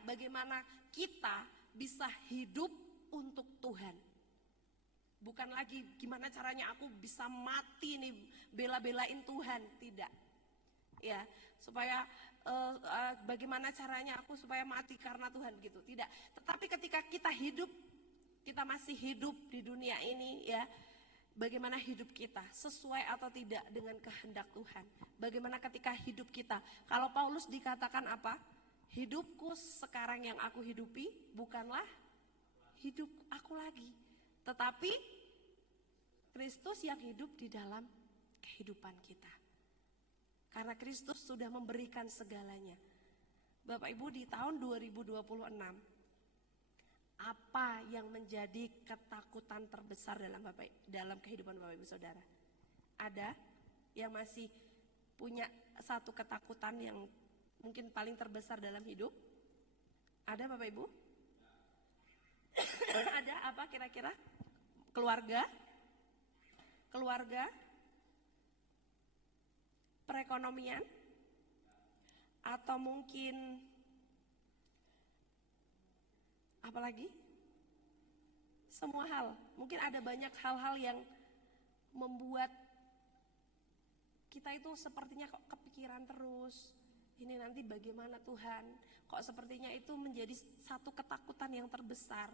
bagaimana kita bisa hidup untuk Tuhan. Bukan lagi gimana caranya aku bisa mati nih, bela-belain Tuhan, tidak. Ya, supaya bagaimana caranya aku supaya mati karena Tuhan gitu, tidak. Tetapi ketika kita hidup, kita masih hidup di dunia ini ya, bagaimana hidup kita sesuai atau tidak dengan kehendak Tuhan. Bagaimana ketika hidup kita, kalau Paulus dikatakan apa? Hidupku sekarang yang aku hidupi bukanlah hidup aku lagi, tetapi Kristus yang hidup di dalam kehidupan kita. Karena Kristus sudah memberikan segalanya. Bapak Ibu, di tahun 2026, apa yang menjadi ketakutan terbesar dalam kehidupan Bapak Ibu Saudara? Ada yang masih punya satu ketakutan yang mungkin paling terbesar dalam hidup? Ada Bapak Ibu? Ada apa kira-kira? Keluarga, perekonomian, atau mungkin apa lagi? Semua hal. Mungkin ada banyak hal-hal yang membuat kita itu sepertinya kok kepikiran terus. Ini nanti bagaimana Tuhan? Kok sepertinya itu menjadi satu ketakutan yang terbesar.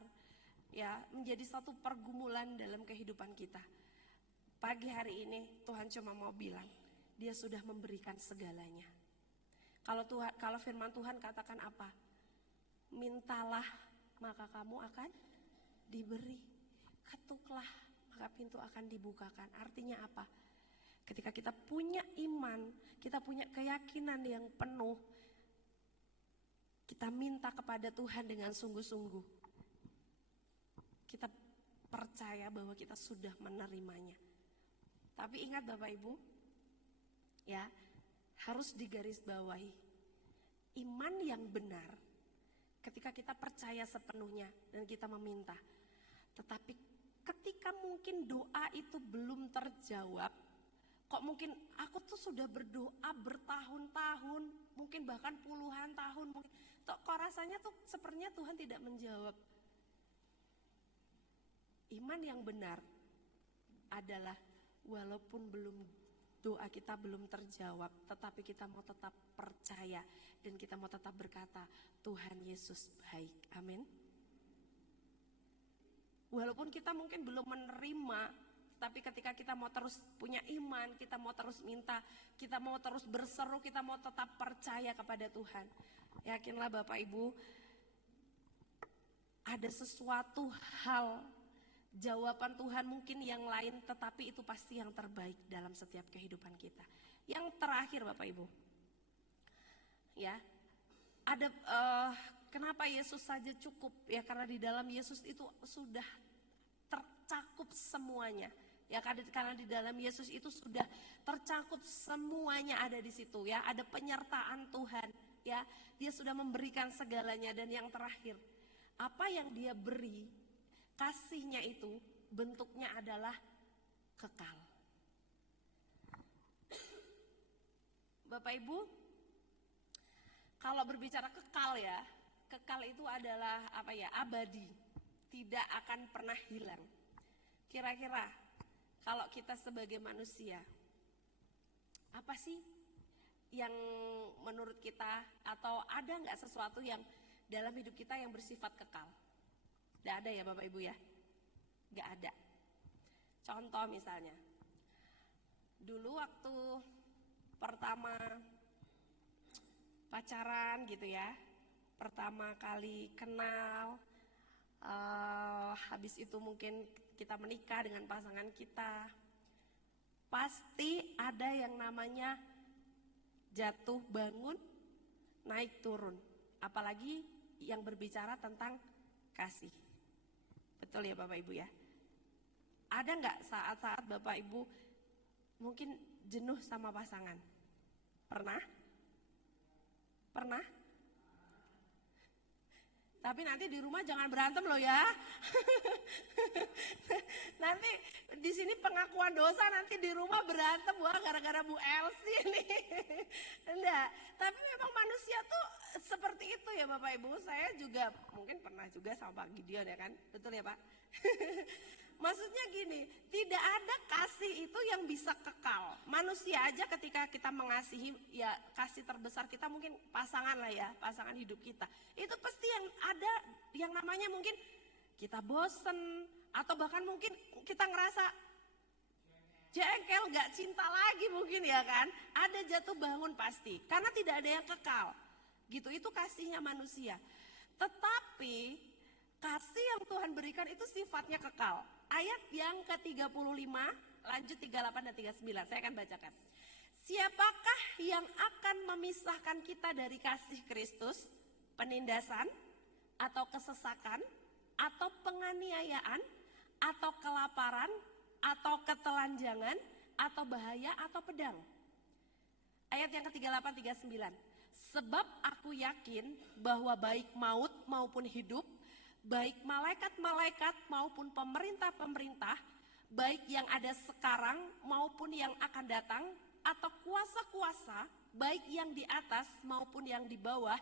Ya, menjadi satu pergumulan dalam kehidupan kita. Pagi hari ini Tuhan cuma mau bilang, Dia sudah memberikan segalanya. Kalau firman Tuhan katakan apa? Mintalah maka kamu akan diberi. Ketuklah maka pintu akan dibukakan. Artinya apa? Ketika kita punya iman, kita punya keyakinan yang penuh, kita minta kepada Tuhan dengan sungguh-sungguh. Kita percaya bahwa kita sudah menerimanya. Tapi ingat Bapak Ibu, ya, harus digarisbawahi. Iman yang benar ketika kita percaya sepenuhnya dan kita meminta. Tetapi ketika mungkin doa itu belum terjawab, kok mungkin aku tuh sudah berdoa bertahun-tahun, mungkin bahkan puluhan tahun, kok rasanya tuh sepertinya Tuhan tidak menjawab. Iman yang benar adalah walaupun belum doa kita belum terjawab, tetapi kita mau tetap percaya dan kita mau tetap berkata, Tuhan Yesus baik. Amin. Walaupun kita mungkin belum menerima, tapi ketika kita mau terus punya iman, kita mau terus minta, kita mau terus berseru, kita mau tetap percaya kepada Tuhan. Yakinlah Bapak Ibu, ada sesuatu hal, jawaban Tuhan mungkin yang lain, tetapi itu pasti yang terbaik dalam setiap kehidupan kita. Yang terakhir Bapak Ibu, ya, ada kenapa Yesus saja cukup? Ya karena di dalam Yesus itu sudah tercakup semuanya. Ya karena di dalam Yesus itu sudah tercakup semuanya ada di situ ya. Ada penyertaan Tuhan ya. Dia sudah memberikan segalanya. Dan yang terakhir, apa yang dia beri, kasihnya itu bentuknya adalah kekal. Bapak Ibu, kalau berbicara kekal ya, kekal itu adalah apa ya, abadi, tidak akan pernah hilang. Kira-kira kalau kita sebagai manusia, apa sih yang menurut kita, atau ada nggak sesuatu yang dalam hidup kita yang bersifat kekal? Nggak ada ya Bapak Ibu ya? Nggak ada. Contoh misalnya, dulu waktu pertama pacaran gitu ya, pertama kali kenal, habis itu mungkin kita menikah dengan pasangan kita, pasti ada yang namanya jatuh bangun, naik turun. Apalagi yang berbicara tentang kasih. Betul ya Bapak Ibu ya? Ada nggak saat-saat Bapak Ibu mungkin jenuh sama pasangan? Pernah? Pernah? Tapi nanti di rumah jangan berantem loh ya. Nanti di sini pengakuan dosa, nanti di rumah berantem, wah gara-gara Bu Elsie nih. Enggak, tapi memang manusia tuh seperti itu ya Bapak Ibu. Saya juga mungkin pernah juga sama Pak Gideon ya kan, betul ya Pak? Maksudnya gini, tidak ada kasih itu yang bisa kekal. Manusia aja ketika kita mengasihi, ya kasih terbesar kita mungkin pasangan lah ya, pasangan hidup kita. Itu pasti yang ada yang namanya mungkin kita bosen, atau bahkan mungkin kita ngerasa jengkel, gak cinta lagi mungkin ya kan. Ada jatuh bangun pasti, karena tidak ada yang kekal. Gitu, itu kasihnya manusia. Tetapi kasih yang Tuhan berikan itu sifatnya kekal. Ayat yang ke-35, lanjut 38 dan 39, saya akan bacakan. Siapakah yang akan memisahkan kita dari kasih Kristus? Penindasan, atau kesesakan, atau penganiayaan, atau kelaparan, atau ketelanjangan, atau bahaya, atau pedang. Ayat yang ke-38, 39. Sebab aku yakin bahwa baik maut maupun hidup, baik malaikat-malaikat maupun pemerintah-pemerintah, baik yang ada sekarang maupun yang akan datang, atau kuasa-kuasa, baik yang di atas maupun yang di bawah,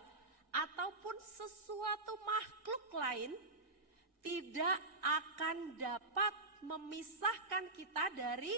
ataupun sesuatu makhluk lain, tidak akan dapat memisahkan kita dari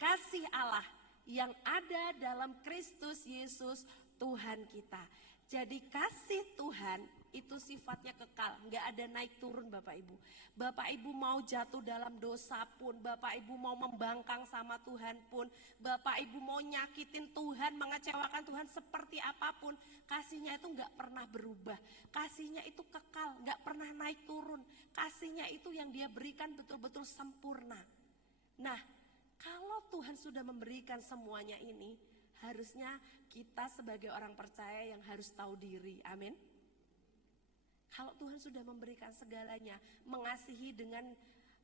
kasih Allah yang ada dalam Kristus Yesus Tuhan kita. Jadi kasih Tuhan itu sifatnya kekal, nggak ada naik turun Bapak Ibu. Bapak Ibu mau jatuh dalam dosa pun, Bapak Ibu mau membangkang sama Tuhan pun, Bapak Ibu mau nyakitin Tuhan, mengecewakan Tuhan seperti apapun, kasihnya itu nggak pernah berubah. Kasihnya itu kekal, nggak pernah naik turun. Kasihnya itu yang Dia berikan betul-betul sempurna. Nah, kalau Tuhan sudah memberikan semuanya ini, harusnya kita sebagai orang percaya yang harus tahu diri. Amin. Kalau Tuhan sudah memberikan segalanya, mengasihi dengan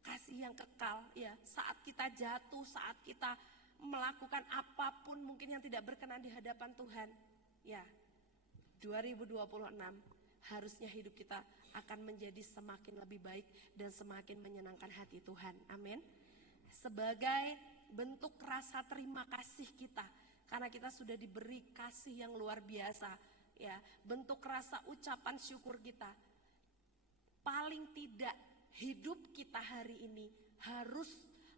kasih yang kekal, ya, saat kita jatuh, saat kita melakukan apapun mungkin yang tidak berkenan di hadapan Tuhan, ya, 2026 harusnya hidup kita akan menjadi semakin lebih baik dan semakin menyenangkan hati Tuhan. Amin. Sebagai bentuk rasa terima kasih kita, karena kita sudah diberi kasih yang luar biasa, ya, bentuk rasa ucapan syukur kita. Paling tidak hidup kita hari ini harus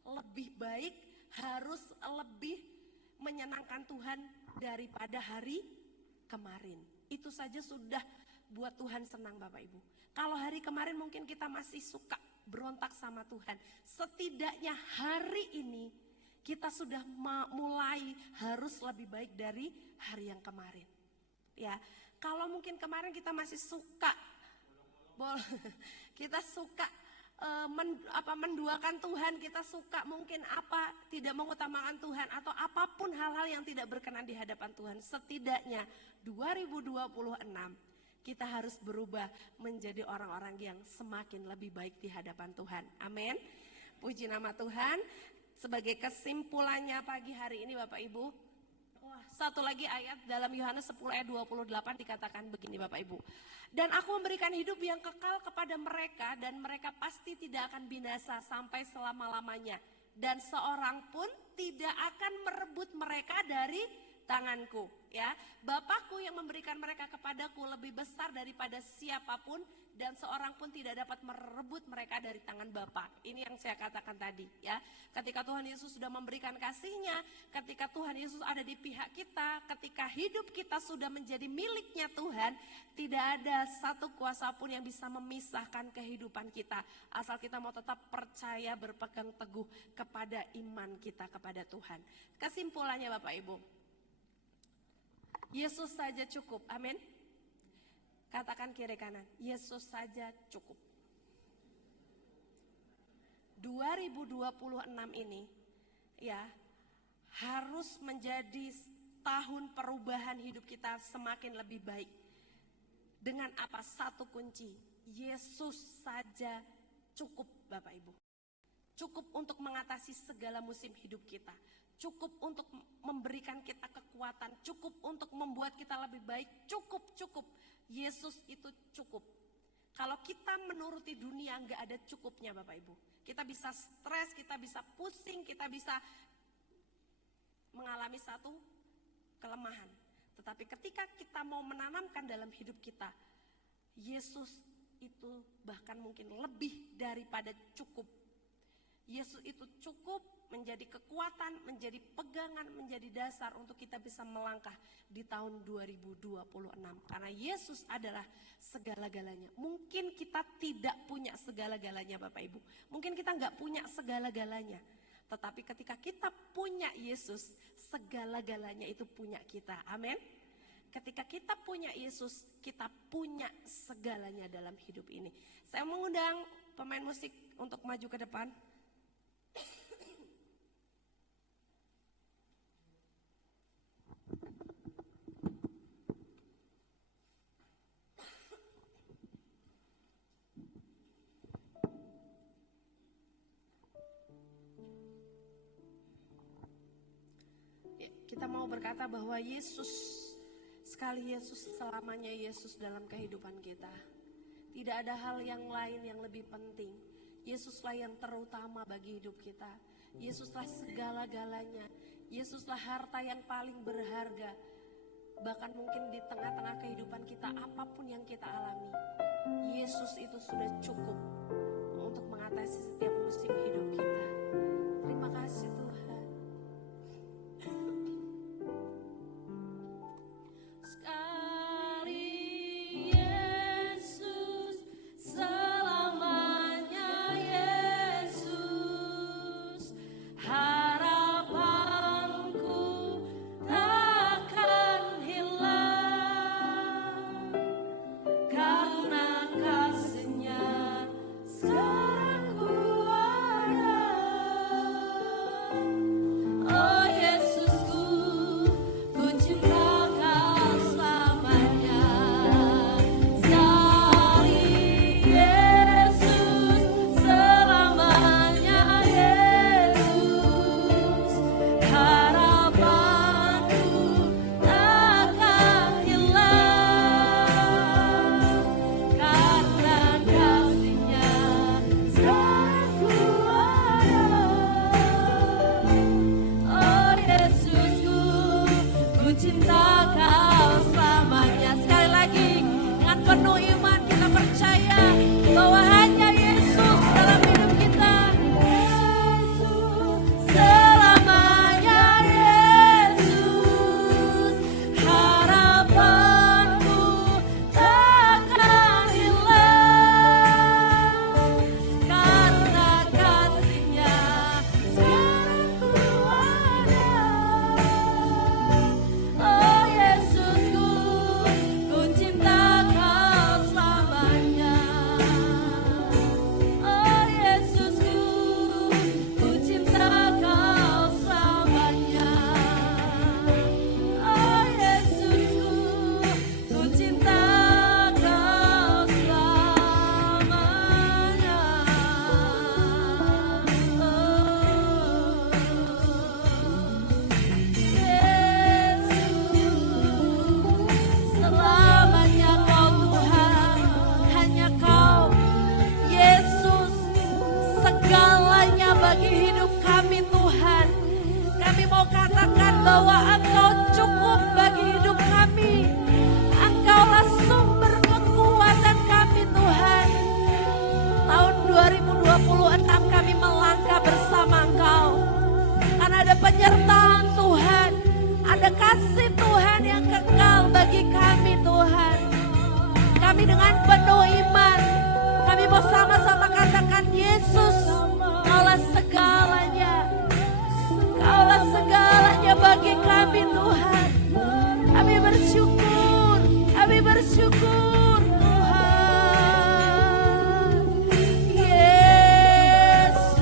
lebih baik, harus lebih menyenangkan Tuhan daripada hari kemarin. Itu saja sudah buat Tuhan senang Bapak Ibu. Kalau hari kemarin mungkin kita masih suka berontak sama Tuhan. Setidaknya hari ini kita sudah mulai harus lebih baik dari hari yang kemarin. Ya, kalau mungkin kemarin kita masih suka kita suka menduakan Tuhan, kita suka mungkin tidak mengutamakan Tuhan atau apapun hal-hal yang tidak berkenan di hadapan Tuhan. Setidaknya 2026 kita harus berubah menjadi orang-orang yang semakin lebih baik di hadapan Tuhan. Amin. Puji nama Tuhan. Sebagai kesimpulannya pagi hari ini Bapak Ibu, satu lagi ayat dalam Yohanes 10 ayat 28 dikatakan begini Bapak Ibu. Dan aku memberikan hidup yang kekal kepada mereka dan mereka pasti tidak akan binasa sampai selama-lamanya. Dan seorang pun tidak akan merebut mereka dari tanganku. Ya, Bapakku yang memberikan mereka kepadaku lebih besar daripada siapapun dan seorang pun tidak dapat merebut mereka dari tangan Bapa. Ini yang saya katakan tadi ya. Ketika Tuhan Yesus sudah memberikan kasih-Nya, ketika Tuhan Yesus ada di pihak kita, ketika hidup kita sudah menjadi miliknya Tuhan, tidak ada satu kuasa pun yang bisa memisahkan kehidupan kita. Asal kita mau tetap percaya, berpegang teguh kepada iman kita kepada Tuhan. Kesimpulannya Bapak Ibu, Yesus saja cukup, amin. Katakan kiri kanan, Yesus saja cukup. 2026 ini ya harus menjadi tahun perubahan hidup kita semakin lebih baik. Dengan apa? Satu kunci, Yesus saja cukup Bapak Ibu. Cukup untuk mengatasi segala musim hidup kita. Cukup untuk memberikan kita kekuatan, cukup untuk membuat kita lebih baik, cukup. Yesus itu cukup. Kalau kita menuruti dunia nggak ada cukupnya Bapak Ibu. Kita bisa stres, kita bisa pusing, kita bisa mengalami satu kelemahan. Tetapi ketika kita mau menanamkan dalam hidup kita, Yesus itu bahkan mungkin lebih daripada cukup. Yesus itu cukup menjadi kekuatan, menjadi pegangan, menjadi dasar untuk kita bisa melangkah di tahun 2026. Karena Yesus adalah segala-galanya. Mungkin kita tidak punya segala-galanya Bapak Ibu. Mungkin kita nggak punya segala-galanya. Tetapi ketika kita punya Yesus, segala-galanya itu punya kita. Amin. Ketika kita punya Yesus, kita punya segalanya dalam hidup ini. Saya mengundang pemain musik untuk maju ke depan. Kita mau berkata bahwa Yesus, sekali Yesus, selamanya Yesus dalam kehidupan kita. Tidak ada hal yang lain yang lebih penting. Yesuslah yang terutama bagi hidup kita. Yesuslah segala-galanya. Yesuslah harta yang paling berharga. Bahkan mungkin di tengah-tengah kehidupan kita, apapun yang kita alami, Yesus itu sudah cukup untuk mengatasi setiap musim hidup kita. Terima kasih Tuhan. Karena kasih-Nya bagi hidup kami Tuhan. Kami mau katakan bahwa Engkau cukup bagi hidup kami. Engkaulah sumber kekuatan kami Tuhan. Tahun 2026 kami melangkah bersama Engkau. Karena ada penyertaan Tuhan. Ada kasih Tuhan yang kekal bagi kami Tuhan. Kami dengan penuh iman. Kami mau sama-sama katakan Yesus, Kaulah segalanya. Kaulah segalanya bagi kami Tuhan. Kami bersyukur. Kami bersyukur Tuhan. Yesus,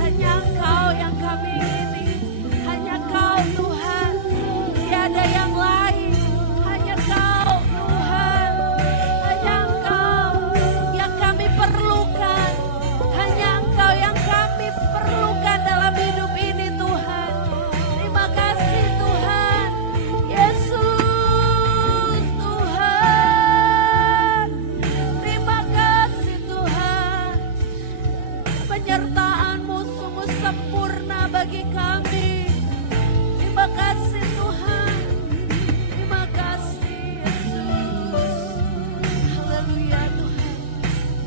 hanya Engkau yang kami ini. Hanya Kau Tuhan. Tiada yang lain. Hanya Kau Tuhan. Hanya Engkau yang kami perlukan. Hanya Engkau yang kami perlukan dalam hidup ini Tuhan. Terima kasih Tuhan. Yesus Tuhan. Terima kasih Tuhan. Penyertaan-Mu sungguh sempurna bagi kami. Terima kasih Tuhan. Terima kasih Yesus. Haleluya Tuhan.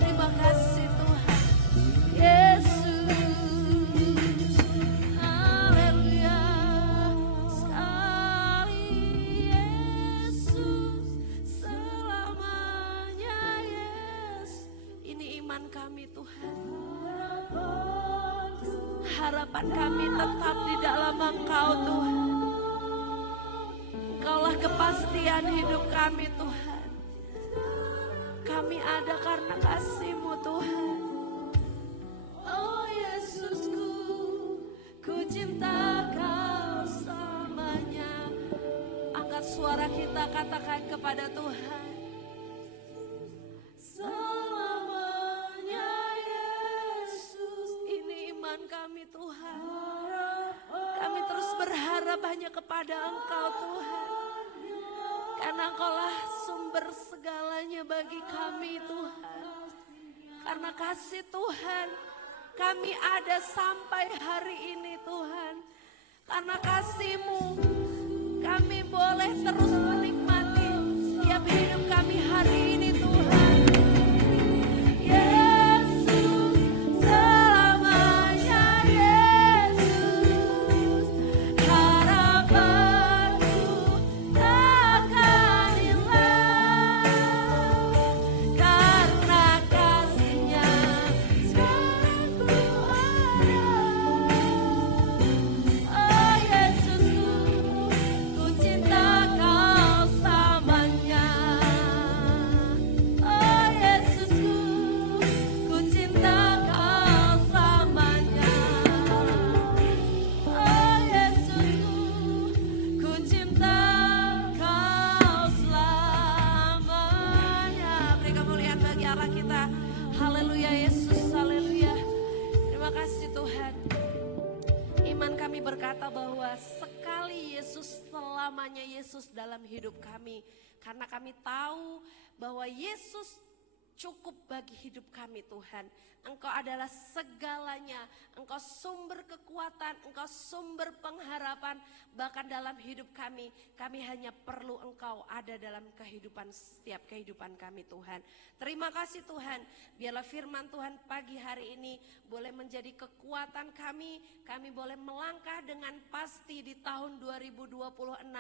Terima kasih Tuhan. Yesus. Haleluya. Sekali Yesus. Selamanya Yesus. Ini iman kami Tuhan. Harapan kami tetap di dalam Engkau Tuhan. Engkaulah kepastian hidup kami Tuhan. Kami ada karena kasih-Mu Tuhan. Oh Yesusku, ku cinta Kau selamanya. Angkat suara kita, katakan kepada Tuhan. Selamanya Yesus. Ini iman kami Tuhan. Kami terus berharap hanya kepada Engkau Tuhan. Karena Engkaulah sumber segalanya bagi kami Tuhan. Karena kasih Tuhan kami ada sampai hari ini Tuhan. Karena kasih-Mu kami boleh terus menikmati setiap hidup kami hari ini Tuhan. Yesus, selamanya Yesus. Harapanku takkan hilang. Karena kasih-Nya sekarang ku ada. Oh Yesusku, ku cinta Kau selamanya. Oh Yesusku, ku cinta Kau selamanya. Oh Yesusku, ku cinta Kau selamanya. Beri kemuliaan bagi Allah kita. Haleluya Yesus, haleluya. Terima kasih Tuhan. Iman kami berkata bahwa sekali Yesus, selamanya Yesus dalam hidup kami. Karena kami tahu bahwa Yesus cukup bagi hidup kami Tuhan. Engkau adalah segalanya. Engkau sumber kekuatan, Engkau sumber pengharapan. Bahkan dalam hidup kami hanya perlu Engkau ada dalam kehidupan, setiap kehidupan kami Tuhan. Terima kasih Tuhan. Biarlah firman Tuhan pagi hari ini boleh menjadi kekuatan kami. Kami boleh melangkah dengan pasti di tahun 2026.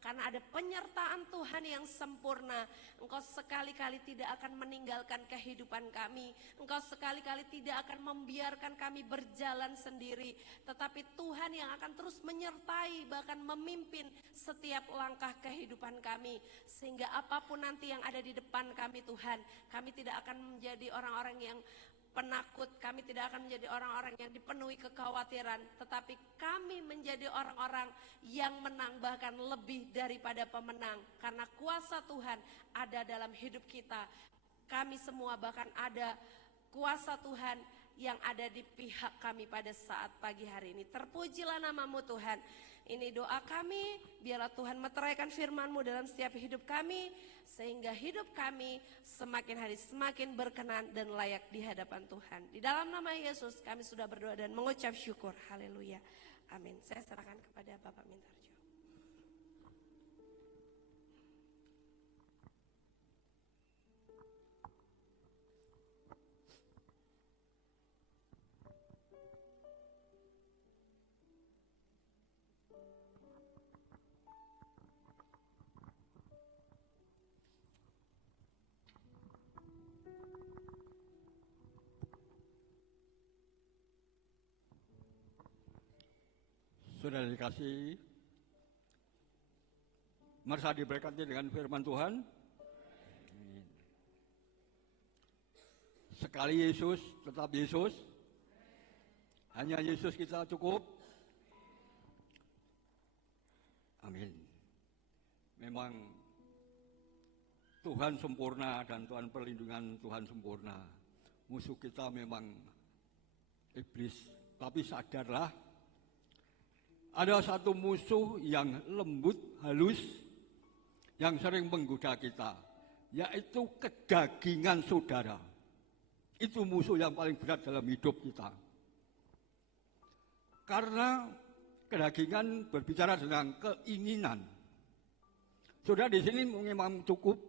Karena ada penyertaan Tuhan yang sempurna. Engkau sekali-kali tidak akan meninggalkan kehidupan kami. Engkau sekali-kali tidak akan membiarkan kami berjalan sendiri. Tetapi Tuhan yang akan terus menyertai, bahkan memimpin setiap langkah kehidupan kami. Sehingga apapun nanti yang ada di depan kami Tuhan, kami tidak akan menjadi orang-orang yang penakut, kami tidak akan menjadi orang-orang yang dipenuhi kekhawatiran, tetapi kami menjadi orang-orang yang menang, bahkan lebih daripada pemenang. Karena kuasa Tuhan ada dalam hidup kita. Kami semua bahkan ada kuasa Tuhan yang ada di pihak kami pada saat pagi hari ini. Terpujilah nama-Mu Tuhan. Ini doa kami, biarlah Tuhan meteraikan firman-Mu dalam setiap hidup kami, sehingga hidup kami semakin hari semakin berkenan dan layak di hadapan Tuhan. Di dalam nama Yesus kami sudah berdoa dan mengucap syukur. Haleluya. Amin. Saya serahkan kepada Bapak Mintarjo. Saudara dikasih, merasa diberkati dengan firman Tuhan. Sekali Yesus, tetap Yesus. Hanya Yesus kita cukup. Amin. Memang Tuhan sempurna dan Tuhan perlindungan Tuhan sempurna. Musuh kita memang iblis, tapi sadarlah, ada satu musuh yang lembut, halus, yang sering menggoda kita, yaitu kedagingan saudara. Itu musuh yang paling berat dalam hidup kita. Karena kedagingan berbicara tentang keinginan. Saudara di sini memang cukup,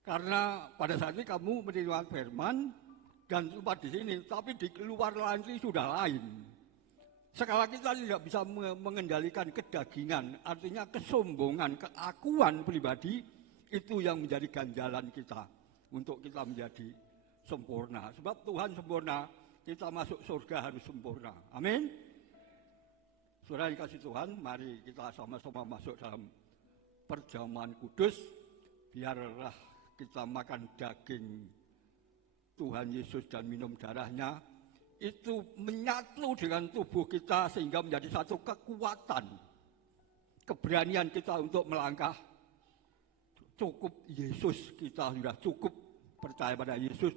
karena pada saat ini kamu menerima firman dan sempat di sini, tapi di luar nanti sudah lain. Sekarang kita tidak bisa mengendalikan kedagingan, artinya kesombongan, keakuan pribadi, itu yang menjadi ganjalan kita untuk kita menjadi sempurna. Sebab Tuhan sempurna, kita masuk surga harus sempurna. Amin. Saudara dikasih Tuhan, mari kita sama-sama masuk dalam perjamuan kudus. Biarlah kita makan daging Tuhan Yesus dan minum darahnya. Itu menyatu dengan tubuh kita sehingga menjadi satu kekuatan, keberanian kita untuk melangkah. Cukup Yesus, kita sudah cukup percaya pada Yesus.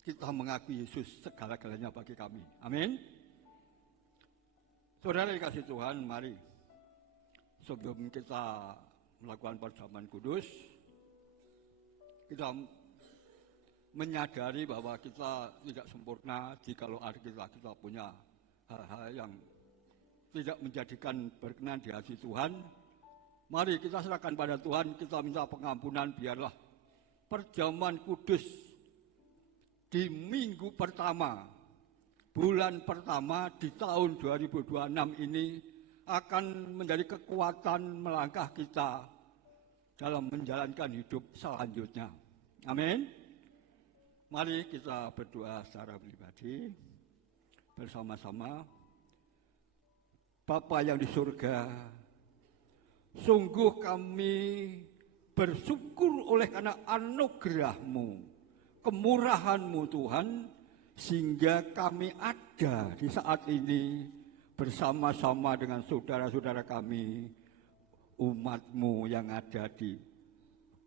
Kita mengakui Yesus segala-galanya bagi kami. Amin. Saudara dikasih Tuhan, mari sebelum kita melakukan perjamuan kudus, kita menyadari bahwa kita tidak sempurna jikalau kita punya hal-hal yang tidak menjadikan berkenan di hati Tuhan. Mari kita serahkan pada Tuhan, kita minta pengampunan, biarlah perjamuan kudus di minggu pertama, bulan pertama di tahun 2026 ini akan menjadi kekuatan melangkah kita dalam menjalankan hidup selanjutnya. Amin. Mari kita berdoa secara pribadi bersama-sama. Bapa yang di surga, sungguh kami bersyukur oleh karena anugerah-Mu, kemurahan-Mu Tuhan, sehingga kami ada di saat ini bersama-sama dengan saudara-saudara kami, umat-Mu yang ada di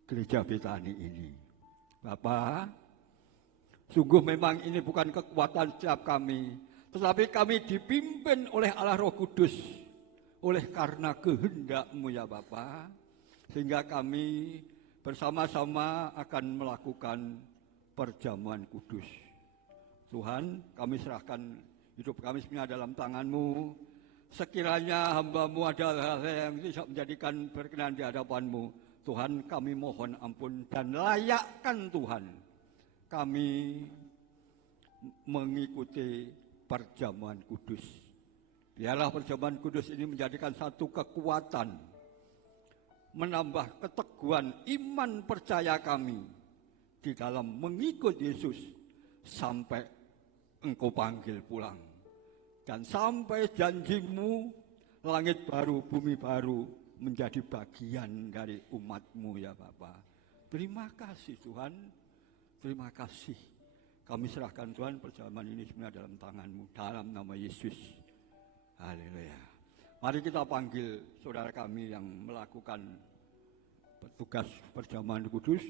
Gereja Betani ini. Bapak, sungguh memang ini bukan kekuatan setiap kami, tetapi kami dipimpin oleh Allah Roh Kudus, oleh karena kehendak-Mu ya Bapa, sehingga kami bersama-sama akan melakukan perjamuan kudus. Tuhan, kami serahkan hidup kami sebenarnya dalam tangan-Mu. Sekiranya hamba-Mu ada hal-hal yang tidak menjadikan berkenan di hadapan-Mu, Tuhan, kami mohon ampun dan layakkan Tuhan kami mengikuti perjamuan kudus. Biarlah perjamuan kudus ini menjadikan satu kekuatan, menambah keteguhan iman percaya kami di dalam mengikut Yesus sampai Engkau panggil pulang. Dan sampai janji-Mu, langit baru, bumi baru menjadi bagian dari umat-Mu ya Bapa. Terima kasih Tuhan. Terima kasih. Kami serahkan Tuhan perjamuan ini sebenarnya dalam tangan-Mu, dalam nama Yesus. Haleluya. Mari kita panggil saudara kami yang melakukan tugas perjamuan kudus.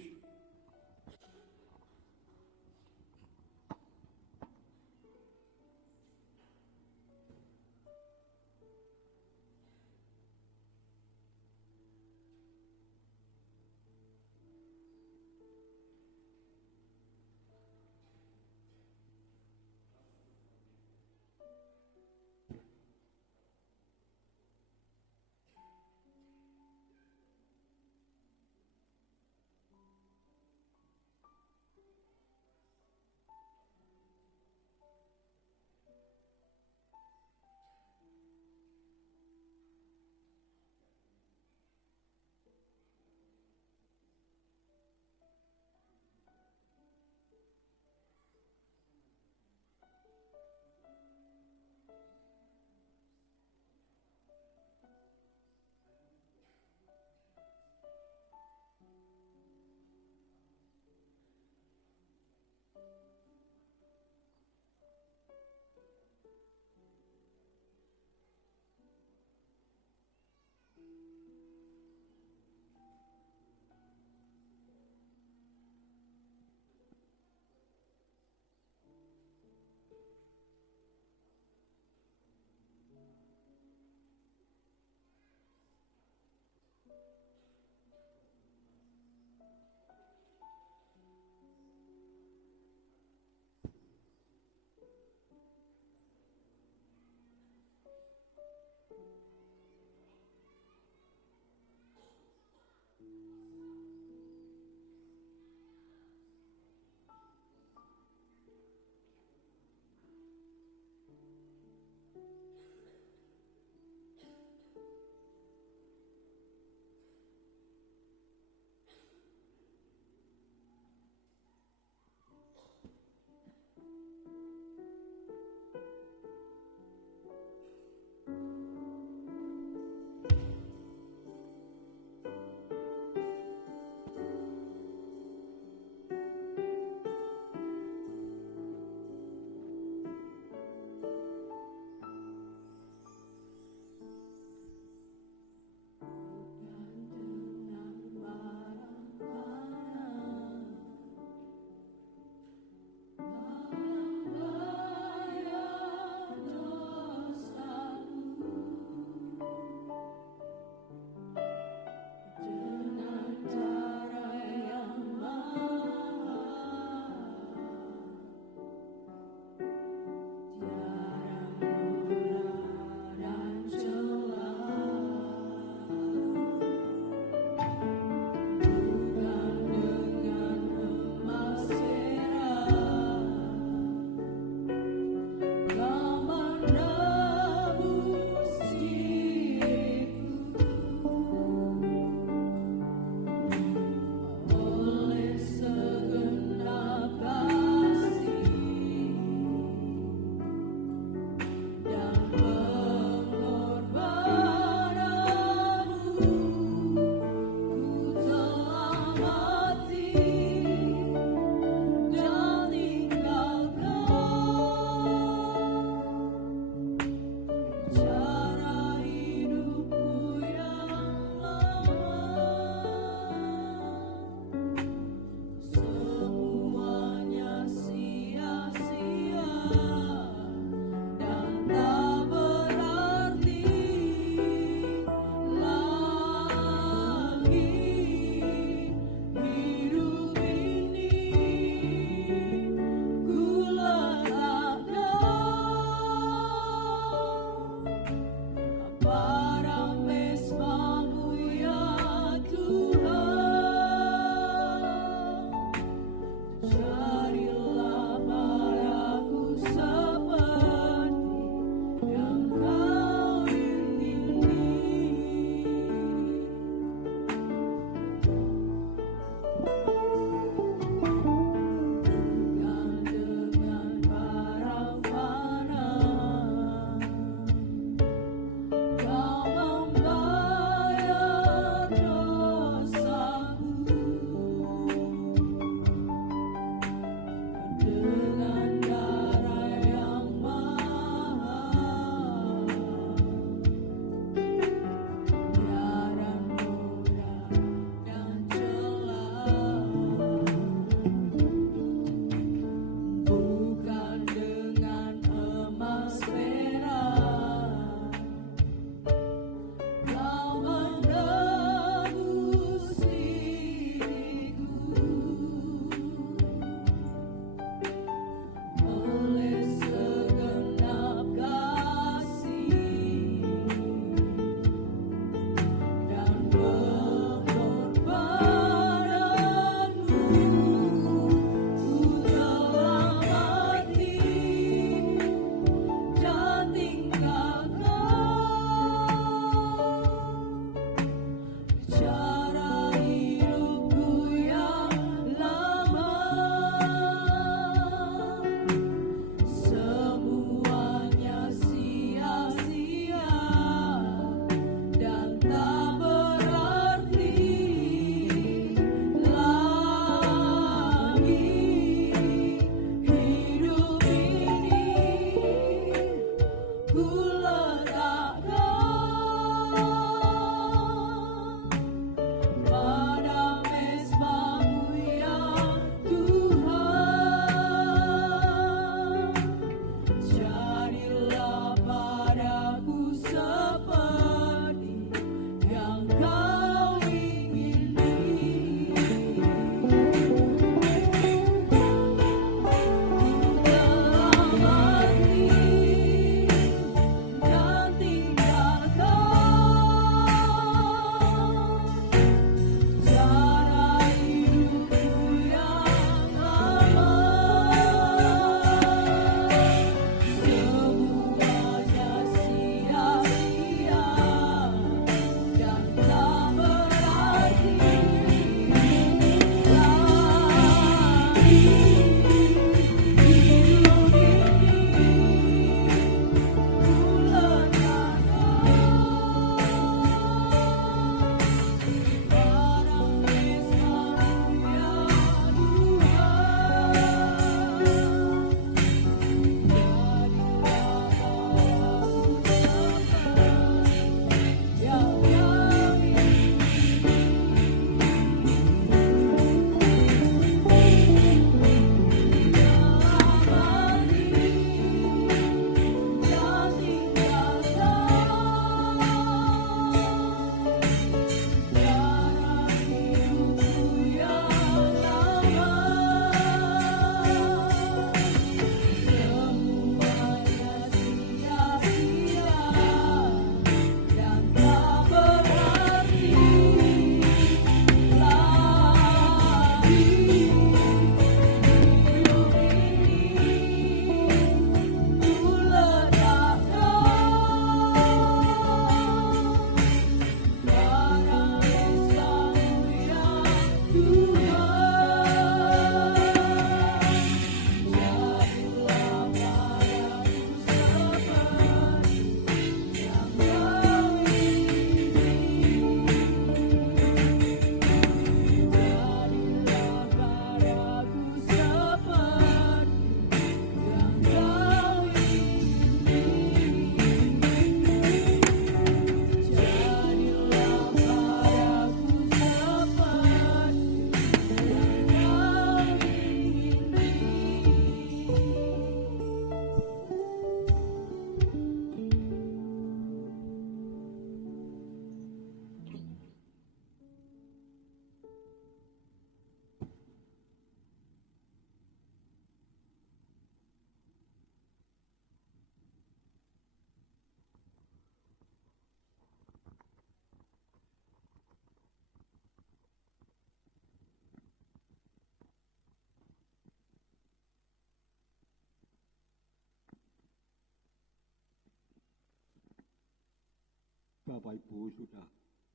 Bapak Ibu sudah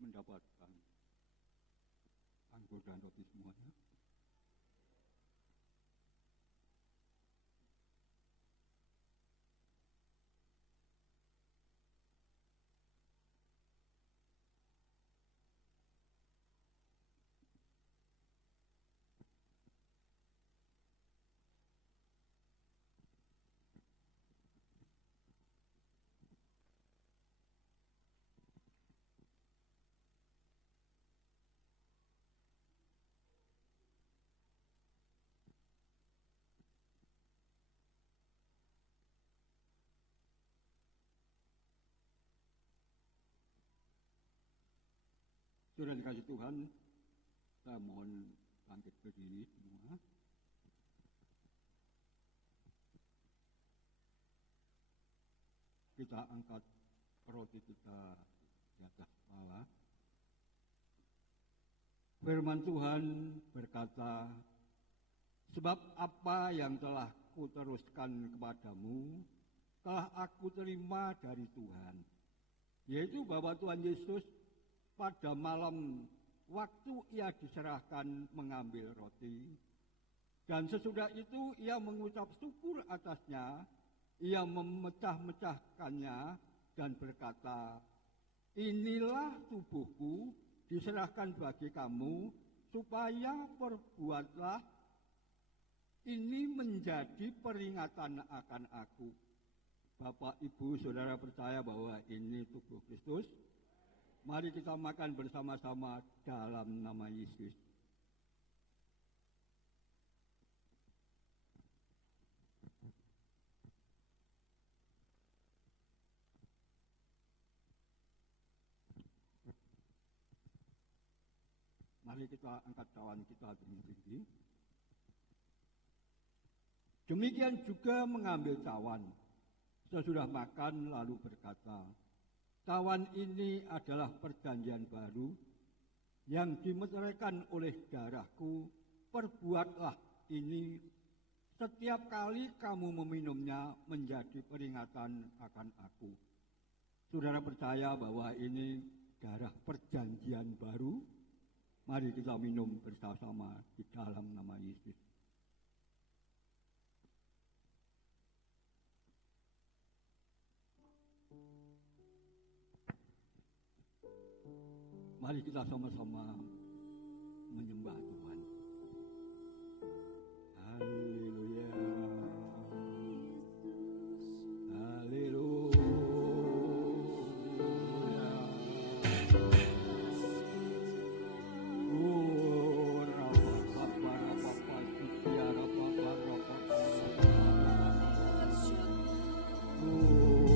mendapatkan anggur dan roti semuanya? Saudara dikasih Tuhan, saya mohon bangkit berdiri semua. Kita angkat roti kita di atas kepala. Firman Tuhan berkata, sebab apa yang telah kuteruskan kepadamu, telah aku terima dari Tuhan. Yaitu bahwa Tuhan Yesus pada malam waktu ia diserahkan mengambil roti, dan sesudah itu ia mengucap syukur atasnya, ia memecah-mecahkannya dan berkata, inilah tubuhku diserahkan bagi kamu, supaya perbuatlah ini menjadi peringatan akan aku. Bapak, Ibu, Saudara percaya bahwa ini tubuh Kristus? Mari kita makan bersama-sama dalam nama Yesus. Mari kita angkat cawan kita tinggi. Demikian juga mengambil cawan. Sesudah makan lalu berkata, cawan ini adalah perjanjian baru yang dimeteraikan oleh darahku. Perbuatlah ini setiap kali kamu meminumnya menjadi peringatan akan aku. Saudara percaya bahwa ini darah perjanjian baru? Mari kita minum bersama-sama di dalam nama Yesus. Mari kita sama-sama menyembah Tuhan. Haleluya. Haleluya. Oh, Rapa, Sucia, Rapa. Oh.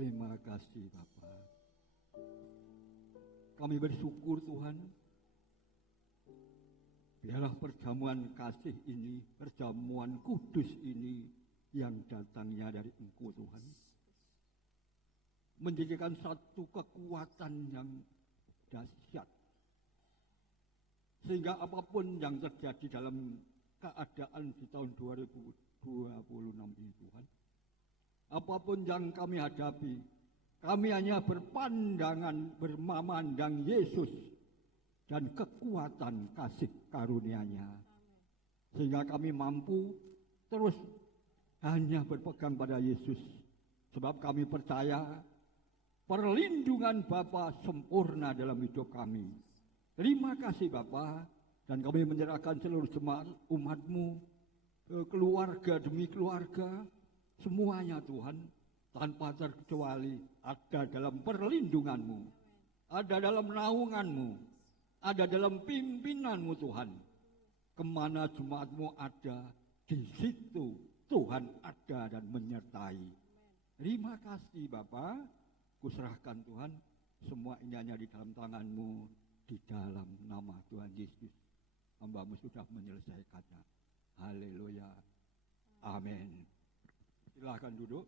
Terima kasih Bapak. Kami bersyukur Tuhan. Biarlah perjamuan kasih ini, perjamuan kudus ini yang datangnya dari Engkau Tuhan, menjadikan satu kekuatan yang dahsyat. Sehingga apapun yang terjadi dalam keadaan di tahun 2026 ini Tuhan, apapun yang kami hadapi, kami hanya berpandangan, bermamandang Yesus dan kekuatan kasih karunia-Nya. Sehingga kami mampu terus hanya berpegang pada Yesus. Sebab kami percaya perlindungan Bapa sempurna dalam hidup kami. Terima kasih Bapa, dan kami menyerahkan seluruh jemaat umat-Mu, keluarga demi keluarga, semuanya Tuhan, tanpa terkecuali ada dalam perlindungan-Mu, ada dalam naungan-Mu, ada dalam pimpinan-Mu Tuhan. Kemana jemaat-Mu ada, di situ Tuhan ada dan menyertai. Terima kasih Bapa, kuserahkan Tuhan, semua ini hanya di dalam tangan-Mu, di dalam nama Tuhan Yesus. Hamba-Mu sudah menyelesaikannya. Haleluya. Amin. Silahkan duduk.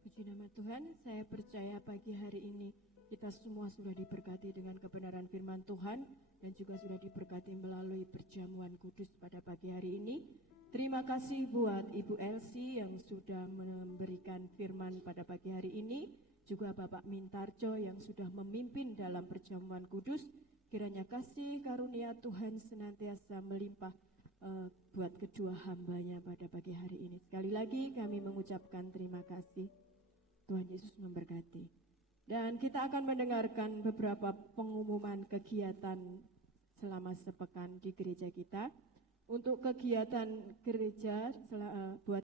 Puji nama Tuhan, saya percaya pagi hari ini kita semua sudah diberkati dengan kebenaran firman Tuhan dan juga sudah diberkati melalui perjamuan kudus pada pagi hari ini. Terima kasih buat Ibu Elsie yang sudah memberikan firman pada pagi hari ini, juga Bapak Mintarjo yang sudah memimpin dalam perjamuan kudus. Kiranya kasih karunia Tuhan senantiasa melimpah buat kedua hambanya pada pagi hari ini. Sekali lagi kami mengucapkan terima kasih. Tuhan Yesus memberkati. Dan kita akan mendengarkan beberapa pengumuman kegiatan selama sepekan di gereja kita. Untuk kegiatan gereja buat